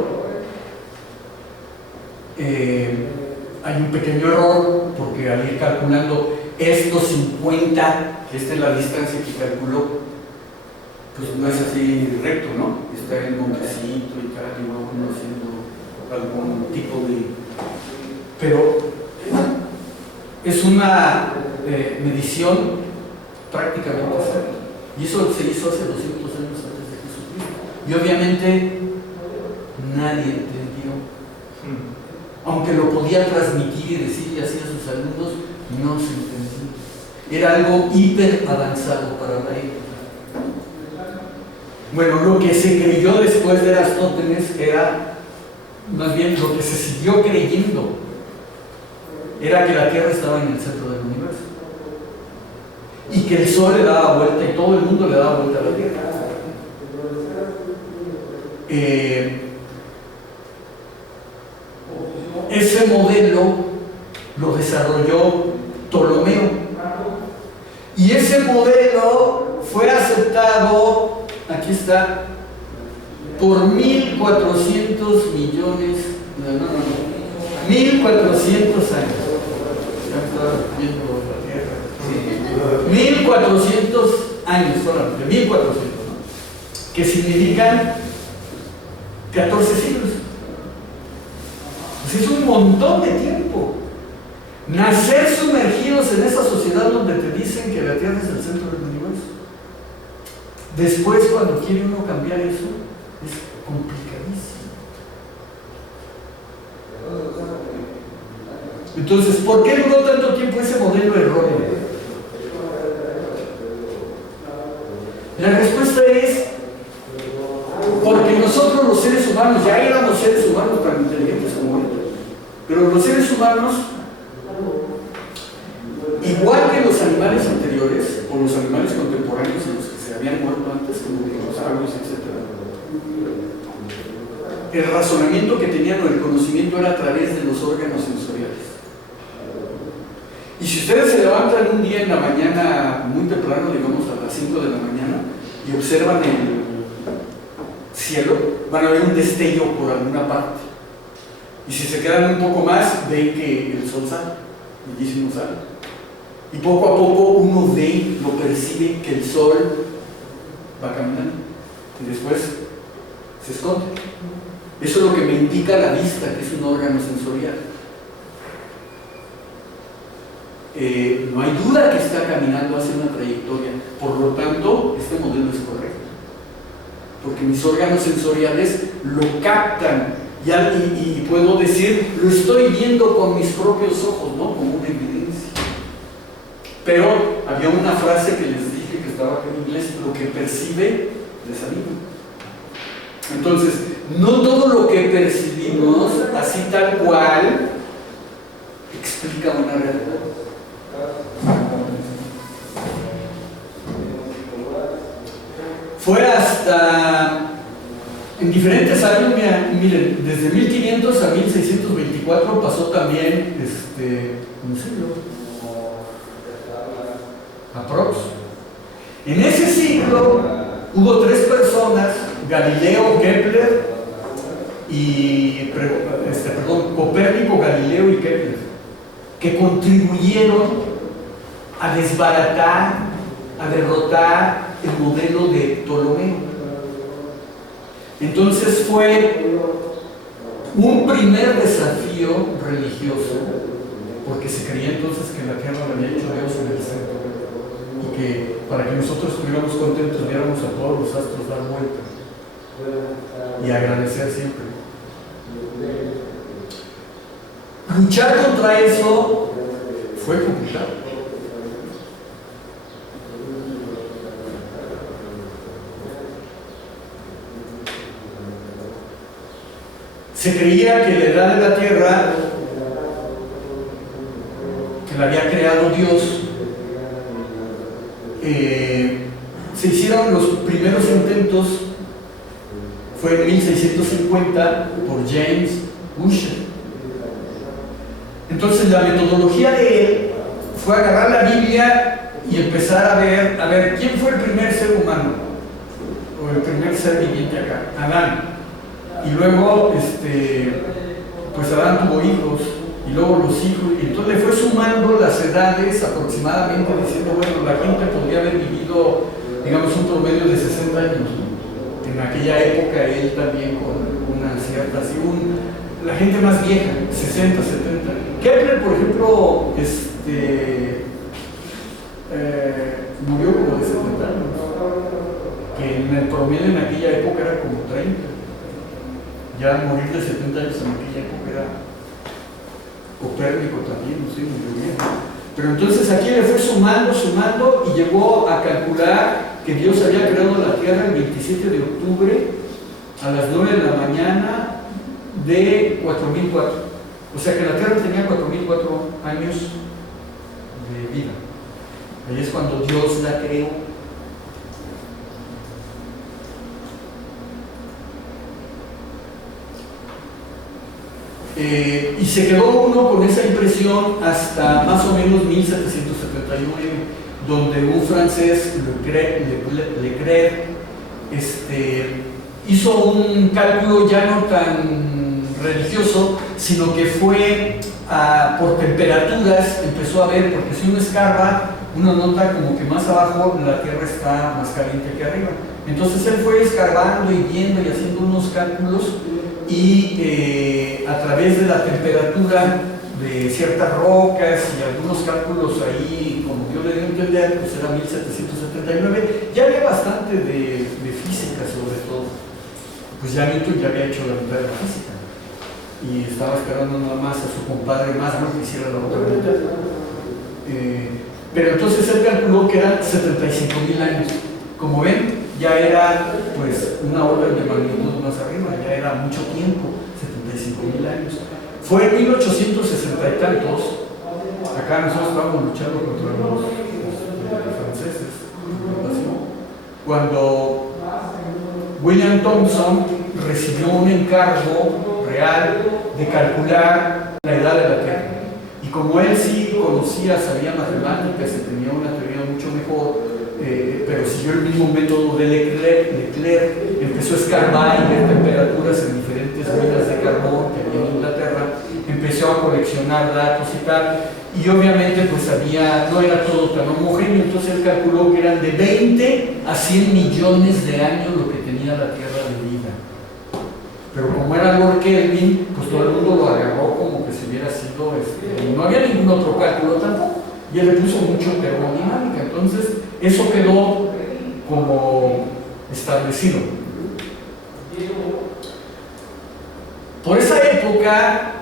Hay un pequeño error porque al ir calculando estos 50, que esta es la distancia que calculó, pues no es así recto, ¿no? Está en montecito y cada que va uno haciendo algún tipo de... Pero es una medición prácticamente exacta. Y eso se hizo hace 200 años antes de Jesucristo. Y obviamente nadie entendió. Aunque lo podía transmitir y decir así a sus alumnos, no se entendió. Era algo hiper avanzado para la época. Bueno, lo que se creyó después de Aristóteles era, más bien lo que se siguió creyendo, era que la Tierra estaba en el centro del universo y que el Sol le daba vuelta y todo el mundo le daba vuelta a la Tierra. Ese modelo lo desarrolló Ptolomeo y ese modelo fue aceptado, aquí está, por 1.400 millones, 1.400 años. Ya me estaba viendo la Tierra. 1.400 años solamente, 1.400, ¿no? Que significan 14 siglos. Pues es un montón de tiempo. Nacer sumergidos en esa sociedad donde te dicen que la Tierra es el centro del universo. Después, cuando quiere uno cambiar eso, es complicadísimo. Entonces, ¿por qué duró tanto tiempo ese modelo erróneo? La respuesta es porque nosotros los seres humanos, ya éramos seres humanos tan inteligentes como ellos, pero los seres humanos, igual que los animales anteriores o los animales contemporáneos en los que se habían muerto antes, como los dinosaurios, etc., el razonamiento que tenían o el conocimiento era a través de los órganos sensoriales. Y si ustedes se levantan un día en la mañana, muy temprano, digamos a las 5 de la mañana, y observan el cielo, van a ver un destello por alguna parte. Y si se quedan un poco más, ven que el sol sale, bellísimo sale. Y poco a poco uno ve, lo percibe, que el sol va caminando y después se esconde. Eso es lo que me indica la vista, que es un órgano sensorial. No hay duda que está caminando hacia una trayectoria, por lo tanto, este modelo es correcto, porque mis órganos sensoriales lo captan y puedo decir, lo estoy viendo con mis propios ojos, ¿no? Como una evidencia. Pero había una frase que les dije que estaba en inglés, lo que percibe desanima. Entonces, no todo lo que percibimos, así tal cual, explica una realidad. Fue hasta en diferentes años, miren, desde 1500 a 1624 pasó también un siglo aprox. En ese siglo hubo 3 personas, Galileo, Kepler y Copérnico, Galileo y Kepler, que contribuyeron a desbaratar, a derrotar el modelo de Ptolomeo. Entonces fue un primer desafío religioso, porque se creía entonces que la Tierra la había hecho Dios en el centro, y que para que nosotros estuviéramos contentos viéramos a todos los astros dar vuelta y agradecer siempre. Luchar contra eso fue complicado. Se creía que la edad de la Tierra, que la había creado Dios, se hicieron los primeros intentos, fue en 1650 por James Ussher. Entonces la metodología de él fue agarrar la Biblia y empezar a ver, ¿quién fue el primer ser humano? O el primer ser viviente acá, Adán. Y luego, pues Adán tuvo hijos, y luego los hijos, y entonces le fue sumando las edades aproximadamente, diciendo, bueno, la gente podría haber vivido, digamos, un promedio de 60 años, ¿no? En aquella época él también con una cierta, así, la gente más vieja, 60, 70. Kepler, por ejemplo, murió como de 70 años, que en el promedio en aquella época era como 30. Ya morir de 70 años en aquella época era Copérnico también, no sé, murió bien. Pero entonces aquí le fue sumando y llegó a calcular que Dios había creado la Tierra el 27 de octubre a las 9 de la mañana de 4004. O sea que la Tierra tenía 4004 años de vida. Ahí es cuando Dios la creó. Y se quedó uno con esa impresión hasta más o menos 1779, donde un francés, Leclerc, hizo un cálculo ya no tan religioso, sino que fue por temperaturas, empezó a ver, porque si uno escarba, uno nota como que más abajo la Tierra está más caliente que arriba. Entonces él fue escarbando y viendo y haciendo unos cálculos, y a través de la temperatura de ciertas rocas y algunos cálculos ahí, como yo le dio a entender, pues era 1779, ya había bastante de física sobre todo. Pues ya Newton ya había hecho la mitad de la física y estaba esperando nada más a su compadre Maxwell que hiciera la otra mitad. Pero entonces él calculó que eran 75,000 años. Como ven, ya era pues una orden de magnitud más arriba, ya era mucho tiempo, 75,000 años. Fue en 1860 y tantos, acá nosotros estábamos luchando contra los franceses, cuando William Thomson recibió un encargo real de calcular la edad de la Tierra. Y como él sí conocía, sabía matemáticas y tenía una teoría mucho mejor, pero siguió el mismo método de Leclerc, empezó a escarbar y ver temperaturas en diferentes minas de carbón que había en Inglaterra, empezó a coleccionar datos y tal, y obviamente pues no era todo tan homogéneo, entonces él calculó que eran de 20 a 100 millones de años lo que tenía la Tierra de vida. Pero como era Lord Kelvin, pues todo el mundo lo agarró como que si hubiera sido, no había ningún otro cálculo tampoco, y él le puso mucho termodinámica, entonces eso quedó como establecido. Por esa época,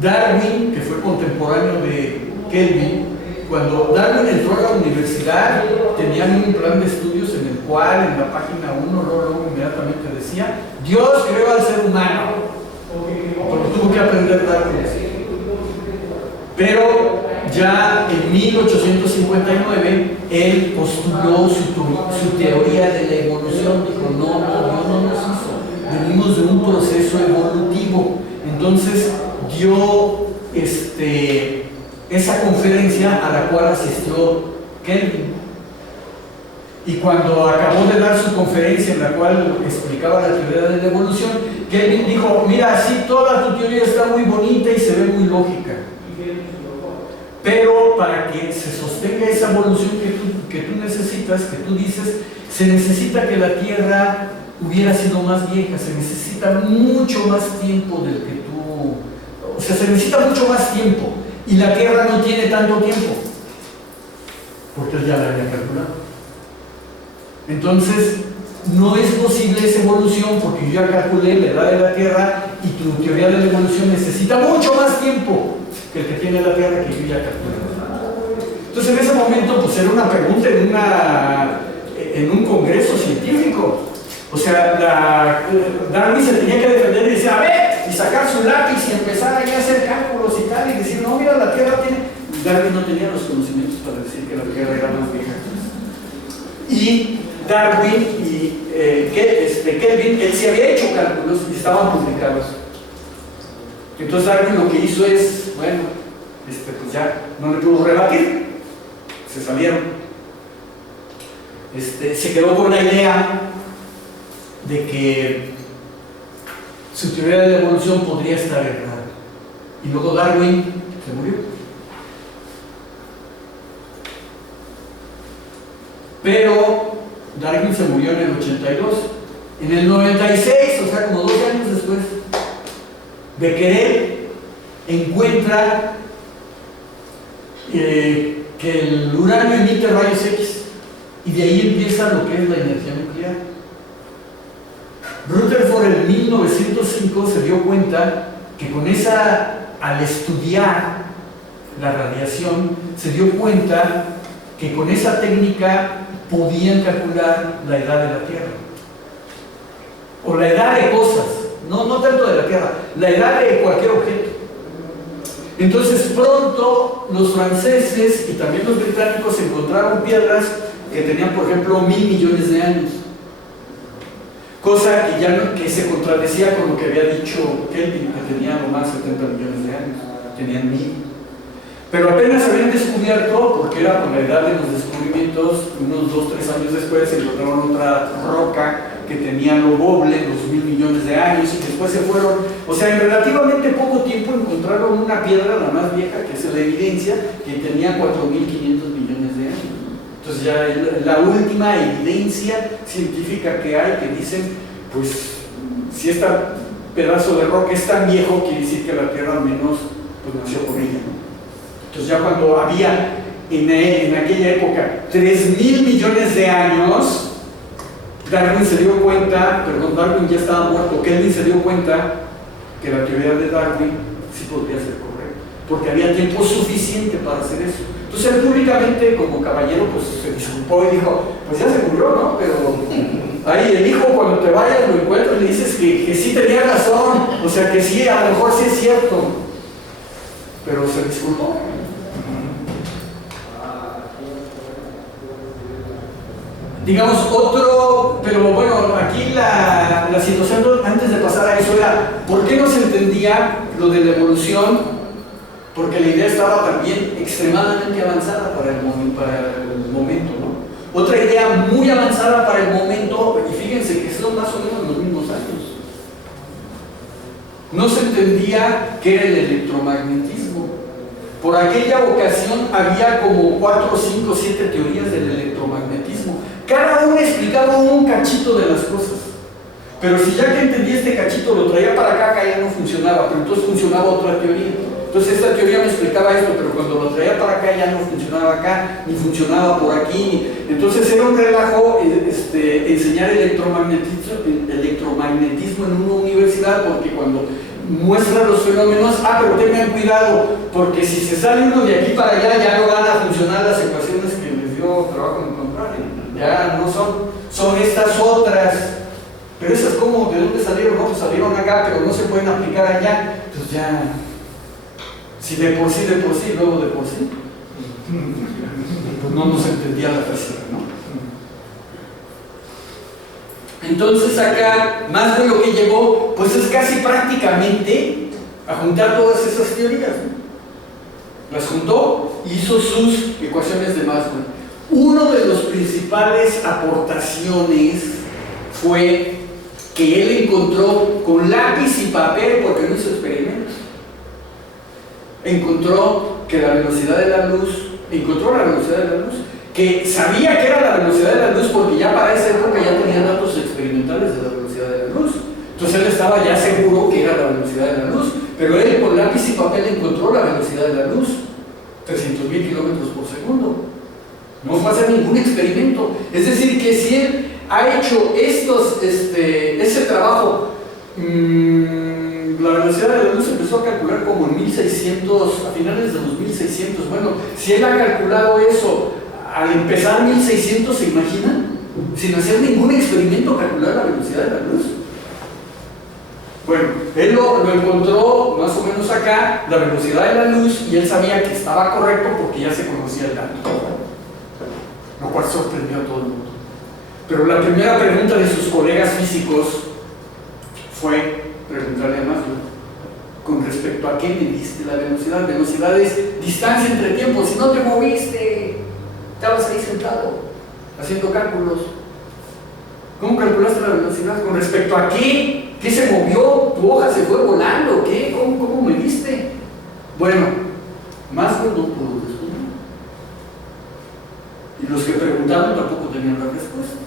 Darwin, que fue contemporáneo de Kelvin, cuando Darwin entró a la universidad, tenían un plan de estudios en el cual en la página 1 luego inmediatamente decía: Dios creó al ser humano, porque tuvo que aprender Darwin. Pero ya en 1859 él postuló su teoría de la evolución. Dijo: no, Dios no nos hizo, venimos de un proceso evolutivo. Entonces dio esa conferencia a la cual asistió Kelvin. Y cuando acabó de dar su conferencia en la cual explicaba la teoría de la evolución, Kelvin dijo: mira, sí, toda tu teoría está muy bonita y se ve muy lógica, pero para que se sostenga esa evolución que tú necesitas, que tú dices, se necesita que la Tierra hubiera sido más vieja, se necesita mucho más tiempo del que tú... O sea, se necesita mucho más tiempo, y la Tierra no tiene tanto tiempo, porque él ya la había calculado. Entonces, no es posible esa evolución, porque yo ya calculé la edad de la Tierra, y tu teoría de la evolución necesita mucho más tiempo que el que tiene la Tierra, que yo ya calculé. Entonces, en ese momento, pues era una pregunta en un congreso científico. O sea, Darwin se tenía que defender y decir: a ver, y sacar su lápiz y empezar a hacer cálculos y tal, y decir: no, mira, la Tierra tiene... Darwin no tenía los conocimientos para decir que la Tierra era más vieja. Y Darwin y Kelvin, él se había hecho cálculos y estaban publicados. Entonces Darwin lo que hizo es, bueno, pues ya no le pudo rebatir. se salieron. Se quedó con la idea de que su teoría de la evolución podría estar errada. Y luego Darwin se murió. Pero Darwin se murió en el 82. En el 96, o sea, como 2 años después, Becquerel encuentra que el uranio emite rayos X, y de ahí empieza lo que es la energía nuclear. Rutherford en 1905 se dio cuenta que con al estudiar la radiación, se dio cuenta que con esa técnica podían calcular la edad de la Tierra, o la edad de cosas, no tanto de la Tierra, la edad de cualquier objeto. Entonces pronto los franceses y también los británicos encontraron piedras que tenían, por ejemplo, 1.000 millones de años, cosa que ya no, que se contradecía con lo que había dicho Kelvin, que tenía nomás 70 millones de años, tenían 1.000. Pero apenas habían descubierto, porque era con la edad de los descubrimientos, unos 2-3 años después encontraron otra roca que tenía lo doble, 2.000 millones de años, y después se fueron, o sea, en relativamente poco tiempo encontraron una piedra, la más vieja, que es la evidencia, que tenía 4.500 millones de años. Entonces ya la última evidencia científica que hay, que dicen, pues, si este pedazo de roca es tan viejo, quiere decir que la Tierra al menos pues, nació con ella, ¿no? Entonces ya cuando había en aquella época 3.000 millones de años, Darwin se dio cuenta, perdón, Darwin ya estaba muerto, Kelvin se dio cuenta que la teoría de Darwin sí podría ser correcta, porque había tiempo suficiente para hacer eso. Entonces él públicamente, como caballero, pues se disculpó y dijo, pues ya se murió, ¿no? Pero ahí el hijo, cuando te vayas, lo encuentras y le dices que sí tenía razón, o sea que sí, a lo mejor sí es cierto, pero se disculpó. Digamos, pero bueno, aquí la situación antes de pasar a eso era, ¿por qué no se entendía lo de la evolución? Porque la idea estaba también extremadamente avanzada para el momento, ¿no? Otra idea muy avanzada para el momento, y fíjense que son más o menos los mismos años. No se entendía qué era el electromagnetismo. Por aquella ocasión había como 4, 5, 7 teorías del electromagnetismo. Cada una explicaba un cachito de las cosas. Pero si ya que entendí este cachito lo traía para acá ya no funcionaba, pero entonces funcionaba otra teoría. Entonces esta teoría me explicaba esto, pero cuando lo traía para acá ya no funcionaba acá, ni funcionaba por aquí. Entonces era un relajo enseñar electromagnetismo en una universidad, porque cuando muestra los fenómenos, pero tengan cuidado, porque si se sale uno de aquí para allá ya no van a funcionar las ecuaciones que les dio trabajo en encontrar, ya no son estas otras, pero esas como, ¿de dónde salieron? No, pues salieron acá, pero no se pueden aplicar allá. Entonces ya, si de por sí, luego de por sí, pues no nos entendía la física, ¿no? Entonces acá, más de lo que llegó, pues es casi prácticamente a juntar todas esas teorías, ¿no? Las juntó y hizo sus ecuaciones de Maxwell. Uno de los principales aportaciones fue que él encontró con lápiz y papel, porque no hizo experimentos, encontró la velocidad de la luz, que sabía que era la velocidad de la luz porque ya para esa época ya tenía datos experimentales de la velocidad de la luz. Entonces él estaba ya seguro que era la velocidad de la luz, pero él con lápiz y papel encontró la velocidad de la luz, 300.000 kilómetros por segundo. No fue a hacer ningún experimento. Es decir, que si él ha hecho ese trabajo, la velocidad de la luz se empezó a calcular como en 1600, a finales de los 1600. Bueno, si él ha calculado eso al empezar 1600, ¿se imaginan? Sin hacer ningún experimento calcular la velocidad de la luz. Bueno, él lo encontró más o menos acá, la velocidad de la luz, y él sabía que estaba correcto porque ya se conocía el dato, lo cual sorprendió a todo el mundo. Pero la primera pregunta de sus colegas físicos fue preguntarle a Maxwell, con respecto a qué mediste la velocidad. Velocidad es distancia entre tiempos. Si no te moviste, Estabas ahí sentado, haciendo cálculos. ¿Cómo calculaste la velocidad? ¿Con respecto a qué? ¿Qué se movió? ¿Tu hoja se fue volando? ¿Qué? ¿Cómo mediste? Bueno, Maxwell no pudo responder. Y los que preguntaban tampoco tenían la respuesta.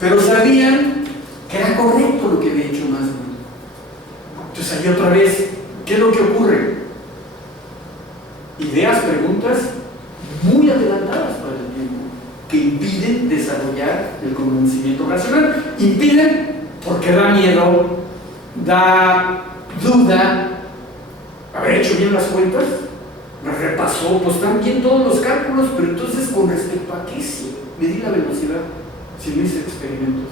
Pero sabían que era correcto lo que había hecho Maxwell. Entonces ahí otra vez, ¿qué es lo que ocurre? Ideas, preguntas muy adelantadas para el tiempo, que impiden desarrollar el conocimiento racional. Impiden porque da miedo, da duda. ¿Habré hecho bien las cuentas? ¿Me repasó? Pues están bien todos los cálculos, pero entonces, ¿con respecto a qué sí medí la velocidad si no hice experimentos?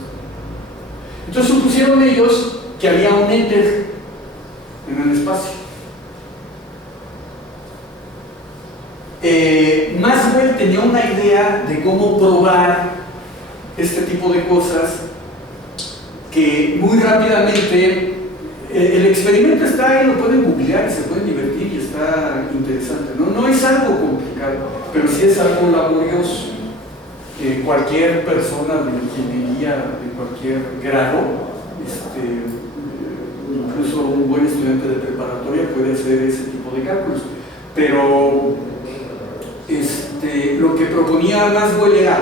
Entonces supusieron ellos que había un éter en el espacio. Maxwell tenía una idea de cómo probar este tipo de cosas, que muy rápidamente el experimento está ahí, lo pueden googlear, se pueden divertir y está interesante. No es algo complicado, pero sí es algo laborioso. Cualquier persona de ingeniería de cualquier grado, incluso un buen estudiante de preparatoria puede hacer ese tipo de cálculos, pero lo que proponía Maxwell era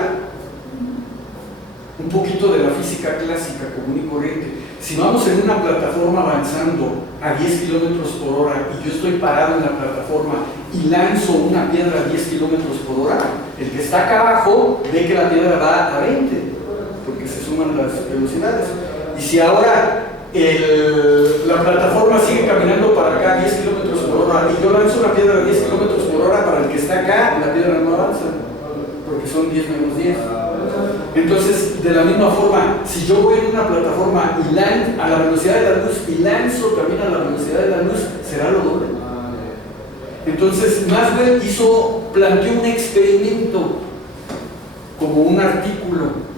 un poquito de la física clásica común y corriente. Si vamos en una plataforma avanzando a 10 kilómetros por hora y yo estoy parado en la plataforma y lanzo una piedra a 10 kilómetros por hora, el que está acá abajo ve que la piedra va a 20, porque se suman las velocidades. Y si ahora la plataforma sigue caminando para acá a 10 kilómetros por hora y yo lanzo una piedra a 10 kilómetros por hora, para el que está acá, la piedra no avanza, porque son 10 menos 10. Entonces, de la misma forma, si yo voy en una plataforma y a la velocidad de la luz y lanzo también a la velocidad de la luz, será lo doble. Entonces, Maxwell planteó un experimento como un artículo,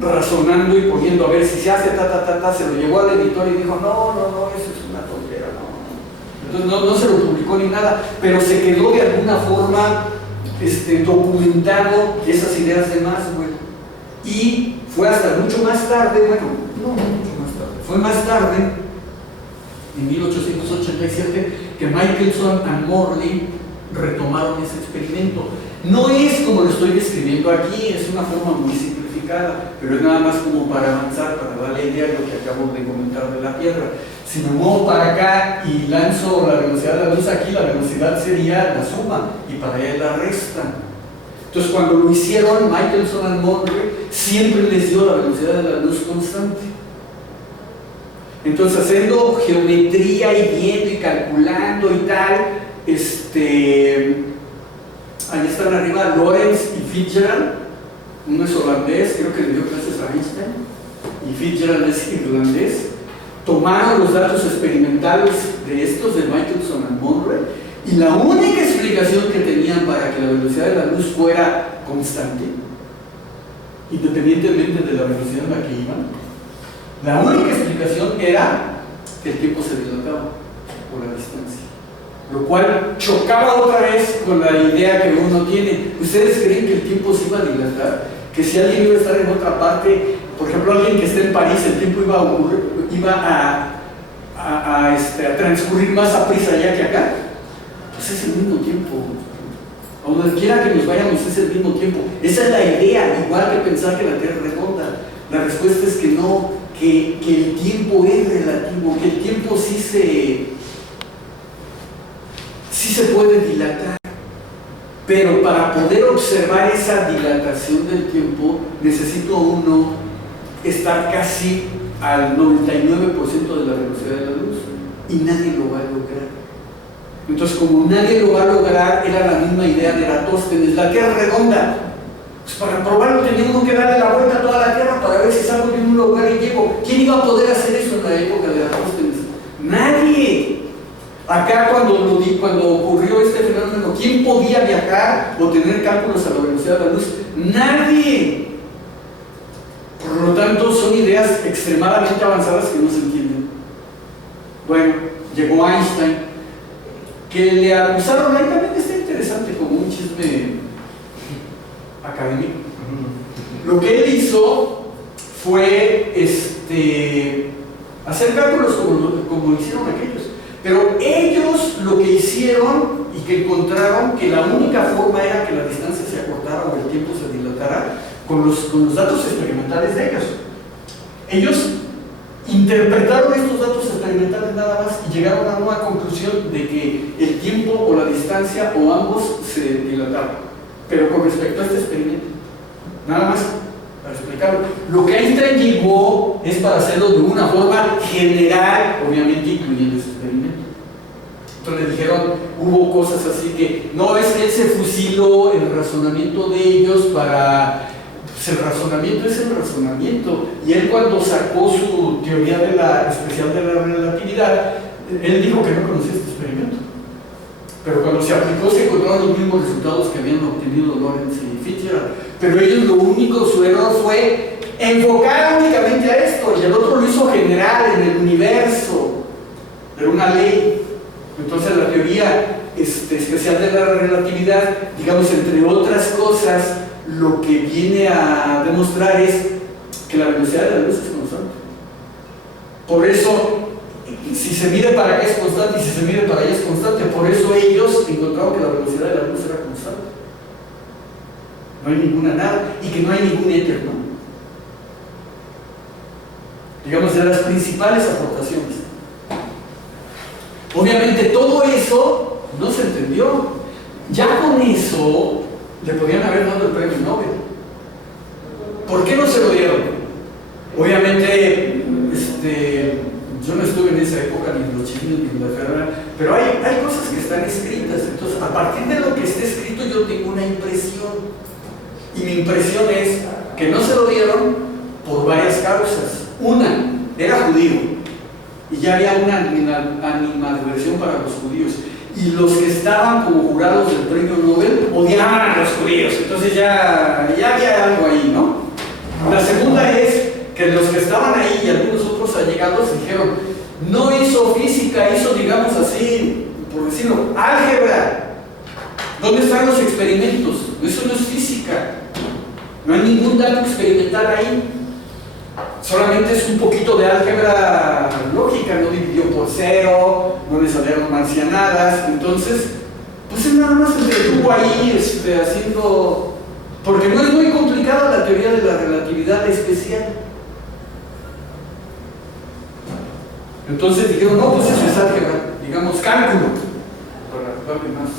razonando y poniendo a ver si se hace se lo llevó al editor y dijo, no, eso es una tontera, no. Entonces no se lo publicó ni nada, pero se quedó de alguna forma documentado esas ideas de Maxwell. Y fue hasta mucho más tarde, fue más tarde, en 1887, que Michelson y Morley retomaron ese experimento. No es como lo estoy describiendo aquí, es una forma muy simplificada, pero es nada más como para avanzar, para darle idea de lo que acabo de comentar de la piedra. Si me muevo para acá y lanzo la velocidad de la luz aquí, la velocidad sería la suma y para allá es la resta. Entonces, cuando lo hicieron, Michelson y Morley siempre les dio la velocidad de la luz constante. Entonces, haciendo geometría y viendo y calculando y tal, ahí están arriba Lorentz y Fitzgerald. Uno es holandés, creo que le dio clases a Einstein, y Fitzgerald es irlandés. Tomaron los datos experimentales de estos, de Michelson y Morley, y la única explicación que tenían para que la velocidad de la luz fuera constante, independientemente de la velocidad en la que iban, la única explicación era que el tiempo se dilataba por la distancia, lo cual chocaba otra vez con la idea que uno tiene. ¿Ustedes creen que el tiempo se iba a dilatar? Que si alguien iba a estar en otra parte, por ejemplo alguien que esté en París, el tiempo iba a transcurrir más a prisa allá que acá. Pues es el mismo tiempo. A donde quiera que nos vayamos es el mismo tiempo. Esa es la idea, igual que pensar que la Tierra es redonda. La respuesta es que no, que el tiempo es relativo, que el tiempo sí se puede dilatar. Pero para poder observar esa dilatación del tiempo, necesito uno estar casi al 99% de la velocidad de la luz, y nadie lo va a lograr. Entonces, como nadie lo va a lograr, era la misma idea de Eratóstenes: la Tierra es redonda. Pues para probarlo tenía uno que darle la vuelta a toda la Tierra para ver si salgo de un lugar y llego. ¿Quién iba a poder hacer eso en la época de Eratóstenes? Nadie. Acá cuando ocurrió este fenómeno, ¿quién podía viajar o tener cálculos a la velocidad de la luz? Nadie. Por lo tanto, son ideas extremadamente avanzadas que no se entienden. Bueno, llegó Einstein, que le acusaron, ahí también está interesante como un chisme Lo que él hizo fue hacer cálculos como hicieron aquellos. Pero ellos lo que hicieron y que encontraron que la única forma era que la distancia se acortara o el tiempo se dilatara con los datos experimentales de ellos. Ellos interpretaron estos datos experimentales nada más y llegaron a una conclusión de que el tiempo o la distancia o ambos se dilataron. Pero con respecto a este experimento, nada más para explicarlo. Lo que Einstein llegó es para hacerlo de una forma general, obviamente incluyendo este experimento. Entonces le dijeron, hubo cosas así que, no, es que él se fusiló el razonamiento de ellos para... Pues el razonamiento es el razonamiento. Y él cuando sacó su teoría especial de la relatividad, él dijo que no conocía este experimento. Pero cuando se aplicó se encontraron los mismos resultados que habían obtenido Lorentz y Fitzgerald. Pero ellos su error fue enfocar únicamente a esto, y el otro lo hizo general en el universo. Era una ley. Entonces la teoría especial de la relatividad, digamos, entre otras cosas, lo que viene a demostrar es que la velocidad de la luz es constante. Por eso, si se mide para acá es constante y si se mide para allá es constante. Por eso ellos encontraron que la velocidad de la luz era constante. No hay ninguna nada y que no hay ningún éter, ¿no? Digamos, de las principales aportaciones. Obviamente todo eso no se entendió. Ya con eso le podían haber dado el premio Nobel. ¿Por qué no se lo dieron? Obviamente, yo no estuve en esa época ni en los chinos ni en Inglaterra, pero hay cosas que están escritas. Entonces, a partir de lo que esté escrito, yo tengo una impresión. Y mi impresión es que no se lo dieron por varias causas. Una, era judío. Y ya había una animadversión para los judíos. Y los que estaban como jurados del premio Nobel odiaban a los judíos. Entonces ya había algo ahí, ¿no? La segunda es que los que estaban ahí y algunos otros allegados dijeron, no hizo física, hizo, digamos así, por decirlo, álgebra. ¿Dónde están los experimentos? Eso no es física. No hay ningún dato experimental ahí. Solamente es un poquito de álgebra lógica, no dividió por cero, no le salieron marcianadas. Entonces, pues él nada más se detuvo ahí haciendo... Porque no es muy complicada la teoría de la relatividad especial. Entonces dijeron, no, pues eso es álgebra, digamos cálculo, para darle más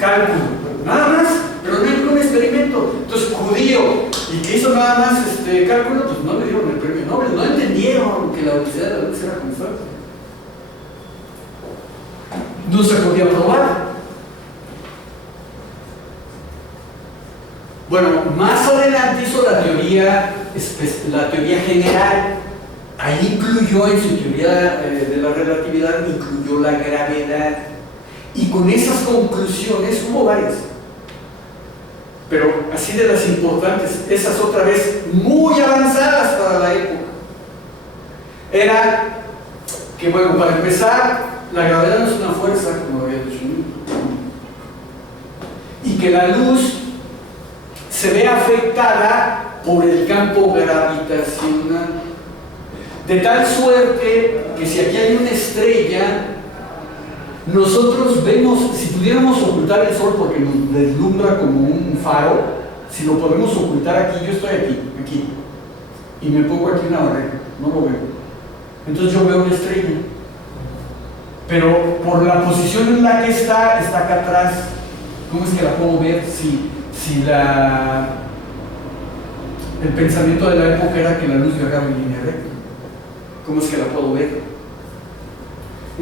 cálculo, nada más, pero no hay ningún experimento. Entonces, judío, y que hizo nada más cálculo, pues no le dieron el premio Nobel, no entendieron que la velocidad de la luz era constante. No se podía probar. Bueno, más adelante hizo la teoría general. Ahí incluyó en su teoría de la relatividad, incluyó la gravedad. Y con esas conclusiones hubo varias. Pero así de las importantes, esas otra vez muy avanzadas para la época. Era que, bueno, para empezar, la gravedad no es una fuerza, como había dicho, y que la luz se ve afectada por el campo gravitacional. De tal suerte que si aquí hay una estrella, nosotros vemos, si pudiéramos ocultar el sol porque nos deslumbra como un faro, si lo podemos ocultar aquí, yo estoy aquí, y me pongo aquí una barrera, no lo veo. Entonces yo veo una estrella. Pero por la posición en la que está acá atrás. ¿Cómo es que la puedo ver si el pensamiento de la época era que la luz viajaba en línea recta? ¿Cómo es que la puedo ver?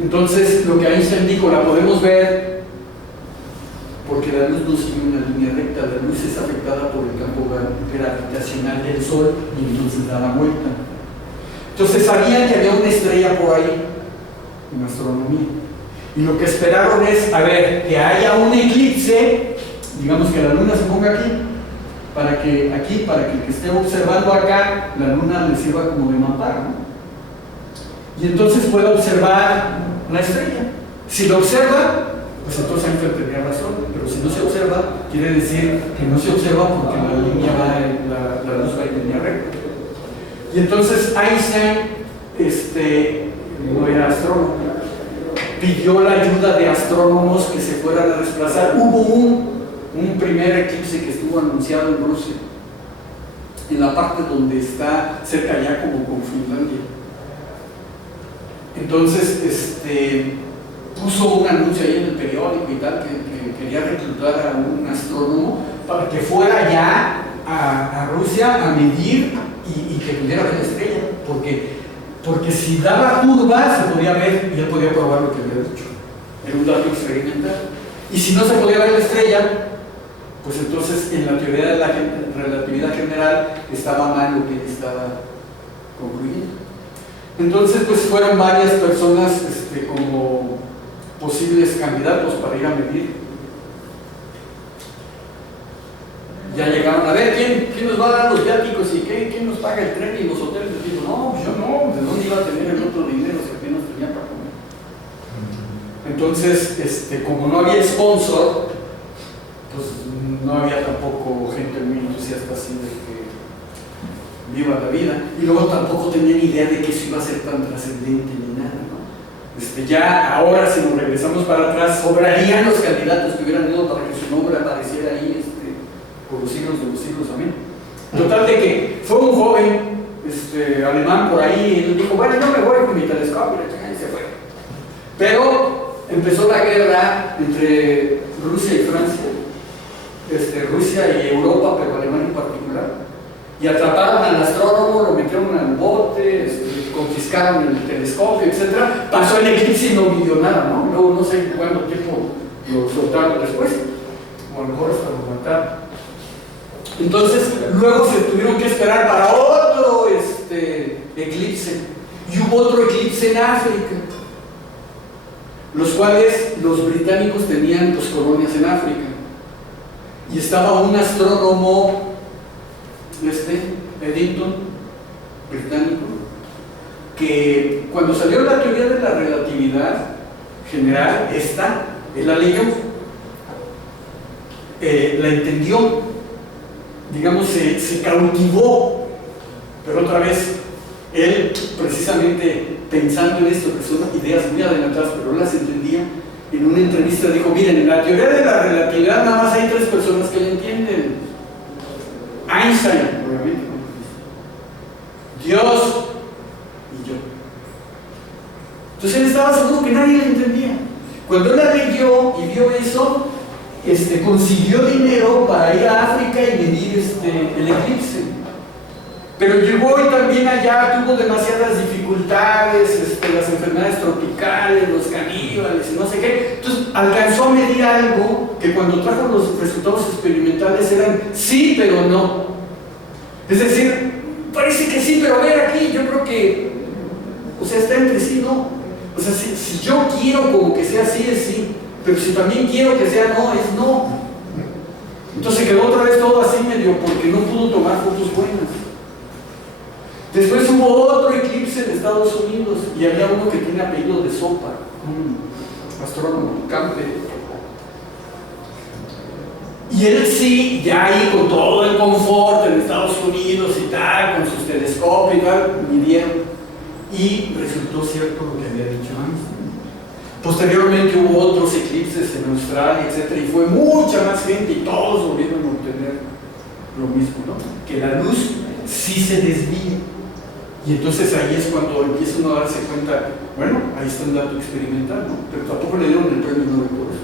Entonces, lo que Einstein dijo, la podemos ver porque la luz no sigue una línea recta, la luz es afectada por el campo gravitacional del Sol y entonces da la vuelta. Entonces sabían que había una estrella por ahí en astronomía. Y lo que esperaron es, a ver, que haya un eclipse, digamos que la luna se ponga aquí, para que el que esté observando acá, la luna le sirva como de mampara, ¿no? Y entonces pueda observar la estrella. Si lo observa, pues entonces Einstein tenía razón, pero si no se observa, quiere decir que no se observa porque la línea la luz va en línea recta. Y entonces Einstein, no era astrónomo, pidió la ayuda de astrónomos que se fueran a desplazar. Hubo un primer eclipse que estuvo anunciado en Rusia, en la parte donde está cerca ya como con Finlandia. Entonces puso un anuncio ahí en el periódico y tal que quería reclutar a un astrónomo para que fuera ya a Rusia a medir y que pudiera ver la estrella, porque si daba curva se podía ver y él podía probar lo que había dicho. Era un dato experimental. Y si no se podía ver la estrella, pues entonces en la teoría de la relatividad general estaba mal lo que él estaba concluyendo. Entonces pues fueron varias personas como posibles candidatos para ir a medir. Ya llegaron a ver quién nos va a dar los viáticos y quién nos paga el tren y los hoteles. Y digo, no, yo no, ¿de dónde iba a tener el otro dinero si apenas tenía para comer? Entonces, como no había sponsor, pues no había tampoco gente muy entusiasta así de que viva la vida. Y luego tampoco tenían idea de que eso iba a ser tan trascendente ni nada, ¿no? Ya ahora, si nos regresamos para atrás, sobrarían los candidatos que hubieran ido para que su nombre apareciera ahí por los siglos de los siglos, amén. Total de que fue un joven alemán por ahí y él dijo, bueno, yo me voy con mi telescopio y se fue. Pero empezó la guerra entre Rusia y Francia, Rusia y Europa, pero Alemania en particular, y atraparon al astrónomo, lo metieron al bote, confiscaron el telescopio, etc. Pasó el eclipse y no vivió nada, ¿no? Luego no sé cuánto tiempo lo soltaron después, o a lo mejor hasta lo mataron. Entonces, luego se tuvieron que esperar para otro eclipse, y hubo otro eclipse en África, los cuales los británicos tenían pues colonias en África, y estaba un astrónomo, Eddington, británico, que cuando salió la teoría de la relatividad general, él la leyó, la entendió, digamos, se cautivó, pero otra vez, él precisamente pensando en esto, que son ideas muy adelantadas, pero no las entendía, en una entrevista dijo, miren, en la teoría de la relatividad nada más hay tres personas que la entienden: Einstein, obviamente, Dios y yo. Entonces él estaba seguro que nadie la entendía. Cuando él la leyó y vio eso, consiguió dinero para ir a África y medir el eclipse. Pero llegó y también allá tuvo demasiadas dificultades, las enfermedades tropicales, los caníbales y no sé qué. Entonces alcanzó a medir algo que cuando trajo los resultados experimentales eran sí, pero no. Es decir, parece que sí, pero a ver aquí, yo creo que, está entre sí, ¿no? Si yo quiero como que sea sí, es sí. Pero si también quiero que sea no, es no. Entonces quedó otra vez todo así medio porque no pudo tomar fotos buenas. Después hubo otro eclipse en Estados Unidos y había uno que tiene apellido de Sopa, un astrónomo, Campbell. Y él sí, ya ahí con todo el confort en Estados Unidos y tal, con sus telescopios y tal, midieron. Y resultó cierto lo que había dicho antes. Posteriormente hubo otros eclipses en Australia, etc. Y fue mucha más gente y todos volvieron a obtener lo mismo, ¿no? Que la luz sí se desvía. Y entonces ahí es cuando empieza uno a darse cuenta, bueno, ahí está un dato experimental, ¿no? Pero tampoco le dieron el premio Nobel por eso.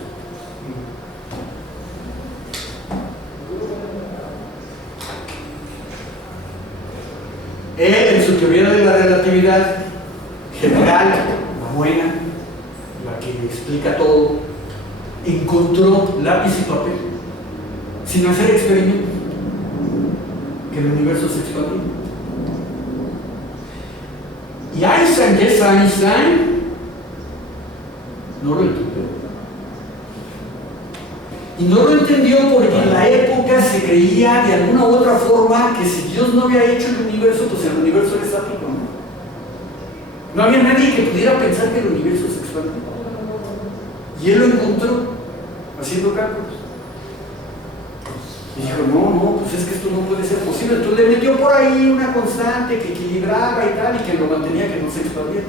Él, en su teoría de la relatividad general, la buena, la que explica todo, encontró lápiz y papel, sin hacer experimentos, que el universo se expandía. Y Einstein, que es Einstein, no lo entendió. Y no lo entendió porque en la época se creía de alguna u otra forma que si Dios no había hecho el universo, pues el universo era estático, ¿no? No había nadie que pudiera pensar que el universo se expandía. Y él lo encontró haciendo cálculos. Y dijo, no, pues es que esto no puede ser posible. Entonces le metió por ahí una constante que equilibraba y tal, y que lo mantenía que no se expandiera.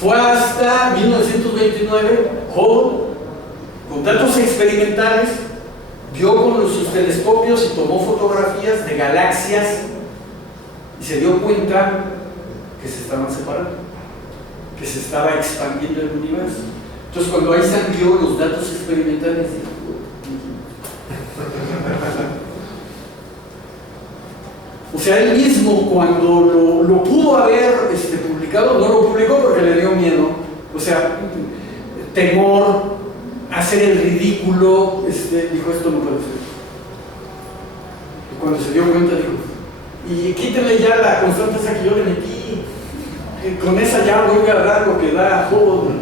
Fue hasta 1929, Hubble, con datos experimentales, vio con sus telescopios y tomó fotografías de galaxias y se dio cuenta que se estaban separando, que se estaba expandiendo el universo. Entonces cuando Einstein vio los datos experimentales, dijo, o sea, él mismo cuando lo pudo haber publicado, no lo publicó porque le dio miedo, o sea, temor, hacer el ridículo, dijo, esto no puede ser. Y cuando se dio cuenta, dijo, y quítale ya la constante esa que yo le metí, con esa ya voy a dar lo que da Hubble,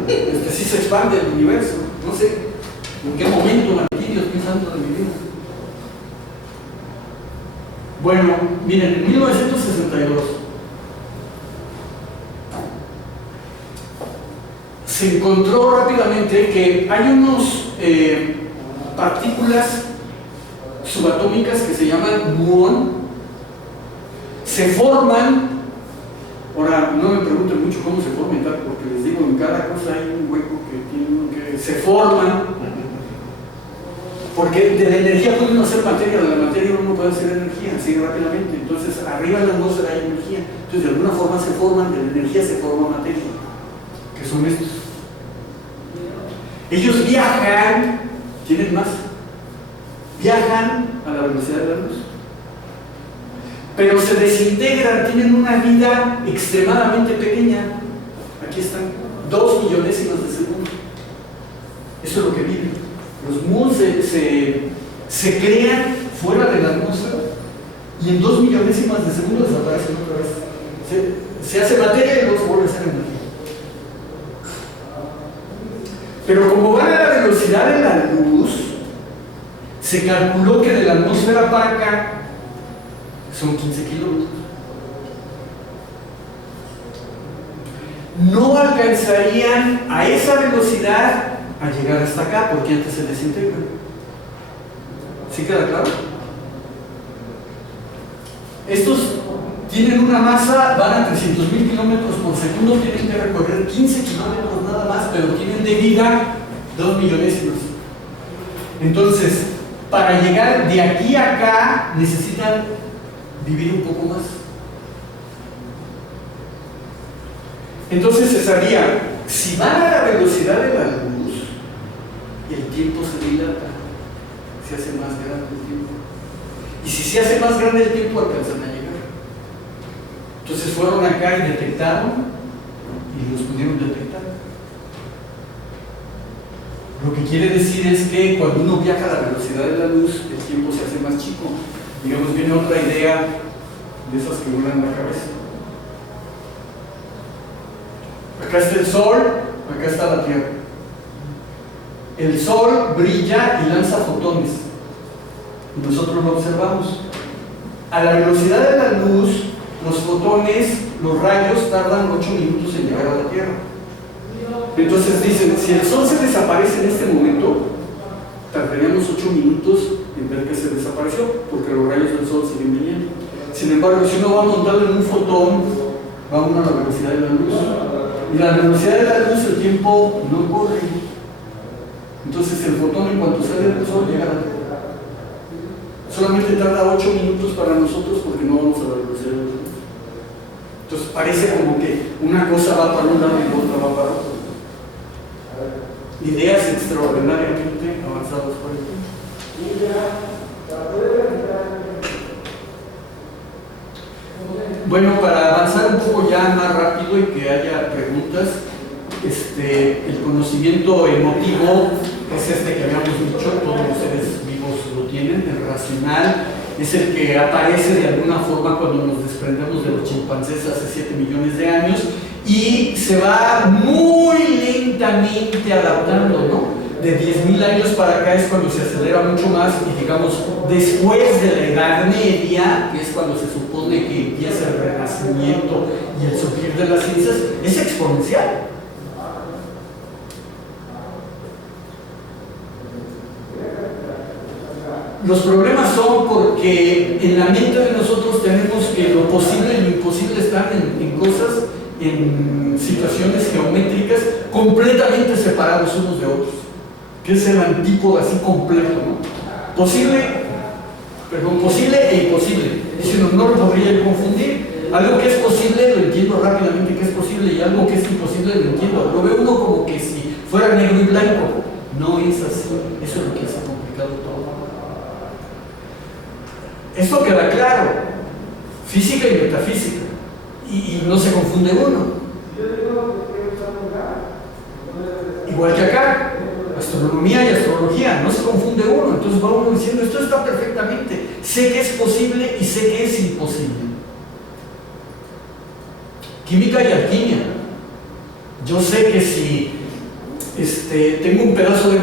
sí se expande el universo. No sé en qué momento metí, Dios mío santo de mi vida. Bueno, miren, en 1962 se encontró rápidamente que hay unos partículas subatómicas que se llaman muón, se forman. Ahora, no me pregunten mucho cómo se forman, porque les digo, en cada cosa hay un hueco que se forman. Porque de la energía puede uno hacer materia, de la materia uno puede hacer energía, así rápidamente. Entonces, arriba en la atmósfera hay energía. Entonces, de alguna forma se forman, de la energía se forma materia, que son estos. Ellos viajan, tienen masa, viajan a la velocidad de la luz, pero se desintegran, tienen una vida extremadamente pequeña. Aquí están, 2 millonésimas de segundo. Eso es lo que viven. Los muons se crean fuera de la atmósfera y en 2 millonésimas de segundo desaparecen otra vez. Se hace materia y luego se vuelve a ser energía. Pero como van a la velocidad de la luz, se calculó que de la atmósfera para acá son 15 kilómetros. No alcanzarían a esa velocidad a llegar hasta acá, porque antes se desintegran. ¿Sí queda claro? Estos tienen una masa, van a 300.000 kilómetros por segundo, tienen que recorrer 15 kilómetros nada más, pero tienen de vida 2 millonésimas. Entonces, para llegar de aquí a acá, necesitan vivir un poco más. Entonces se sabía, si van a la velocidad de la luz, el tiempo se dilata, se hace más grande el tiempo. Y si se hace más grande el tiempo, alcanzan a llegar. Entonces fueron acá y detectaron, y los pudieron detectar. Lo que quiere decir es que cuando uno viaja a la velocidad de la luz, el tiempo se hace más chico. Digamos, viene otra idea de esas que vuelan la cabeza. Acá está el Sol, acá está la Tierra. El Sol brilla y lanza fotones, y nosotros lo observamos. A la velocidad de la luz, los fotones, los rayos, tardan 8 minutos en llegar a la Tierra. Entonces dicen, si el Sol se desaparece en este momento, tardaríamos 8 minutos en ver que se desapareció, porque los rayos del Sol siguen viniendo. Sin embargo, si uno va montado en un fotón, va uno a la velocidad de la luz. Y la velocidad de la luz, el tiempo no corre. Entonces el fotón, en cuanto sale del Sol, llega a la Tierra. Solamente tarda 8 minutos para nosotros porque no vamos a la velocidad de la luz. Entonces parece como que una cosa va para un lado y la otra va para otro. Ideas extraordinariamente avanzadas por el tiempo. Bueno, para avanzar un poco ya más rápido y que haya preguntas, el conocimiento emotivo es que habíamos dicho, todos los seres vivos lo tienen, el racional, es el que aparece de alguna forma cuando nos desprendemos de los chimpancés hace 7 millones de años y se va muy lentamente adaptando, ¿no? De 10.000 años para acá es cuando se acelera mucho más y digamos después de la Edad Media, que es cuando se supone que empieza el renacimiento y el surgir de las ciencias, es exponencial. Los problemas son porque en la mente de nosotros tenemos que lo posible y lo imposible están en cosas, en situaciones geométricas completamente separados unos de otros, que es el antípodo así completo, ¿no? Posible e imposible. Es decir, no lo podría confundir. Algo que es posible lo entiendo rápidamente que es posible, y algo que es imposible lo entiendo. Lo ve uno como que si fuera negro y blanco. No es así. Eso es lo que hace complicado todo. Esto queda claro. Física y metafísica. Y no se confunde uno. Igual que acá. Astronomía y astrología, no se confunde uno. Entonces va uno diciendo, esto está perfectamente. Sé que es posible y sé que es imposible. Química y alquimia. Yo sé que si tengo un pedazo de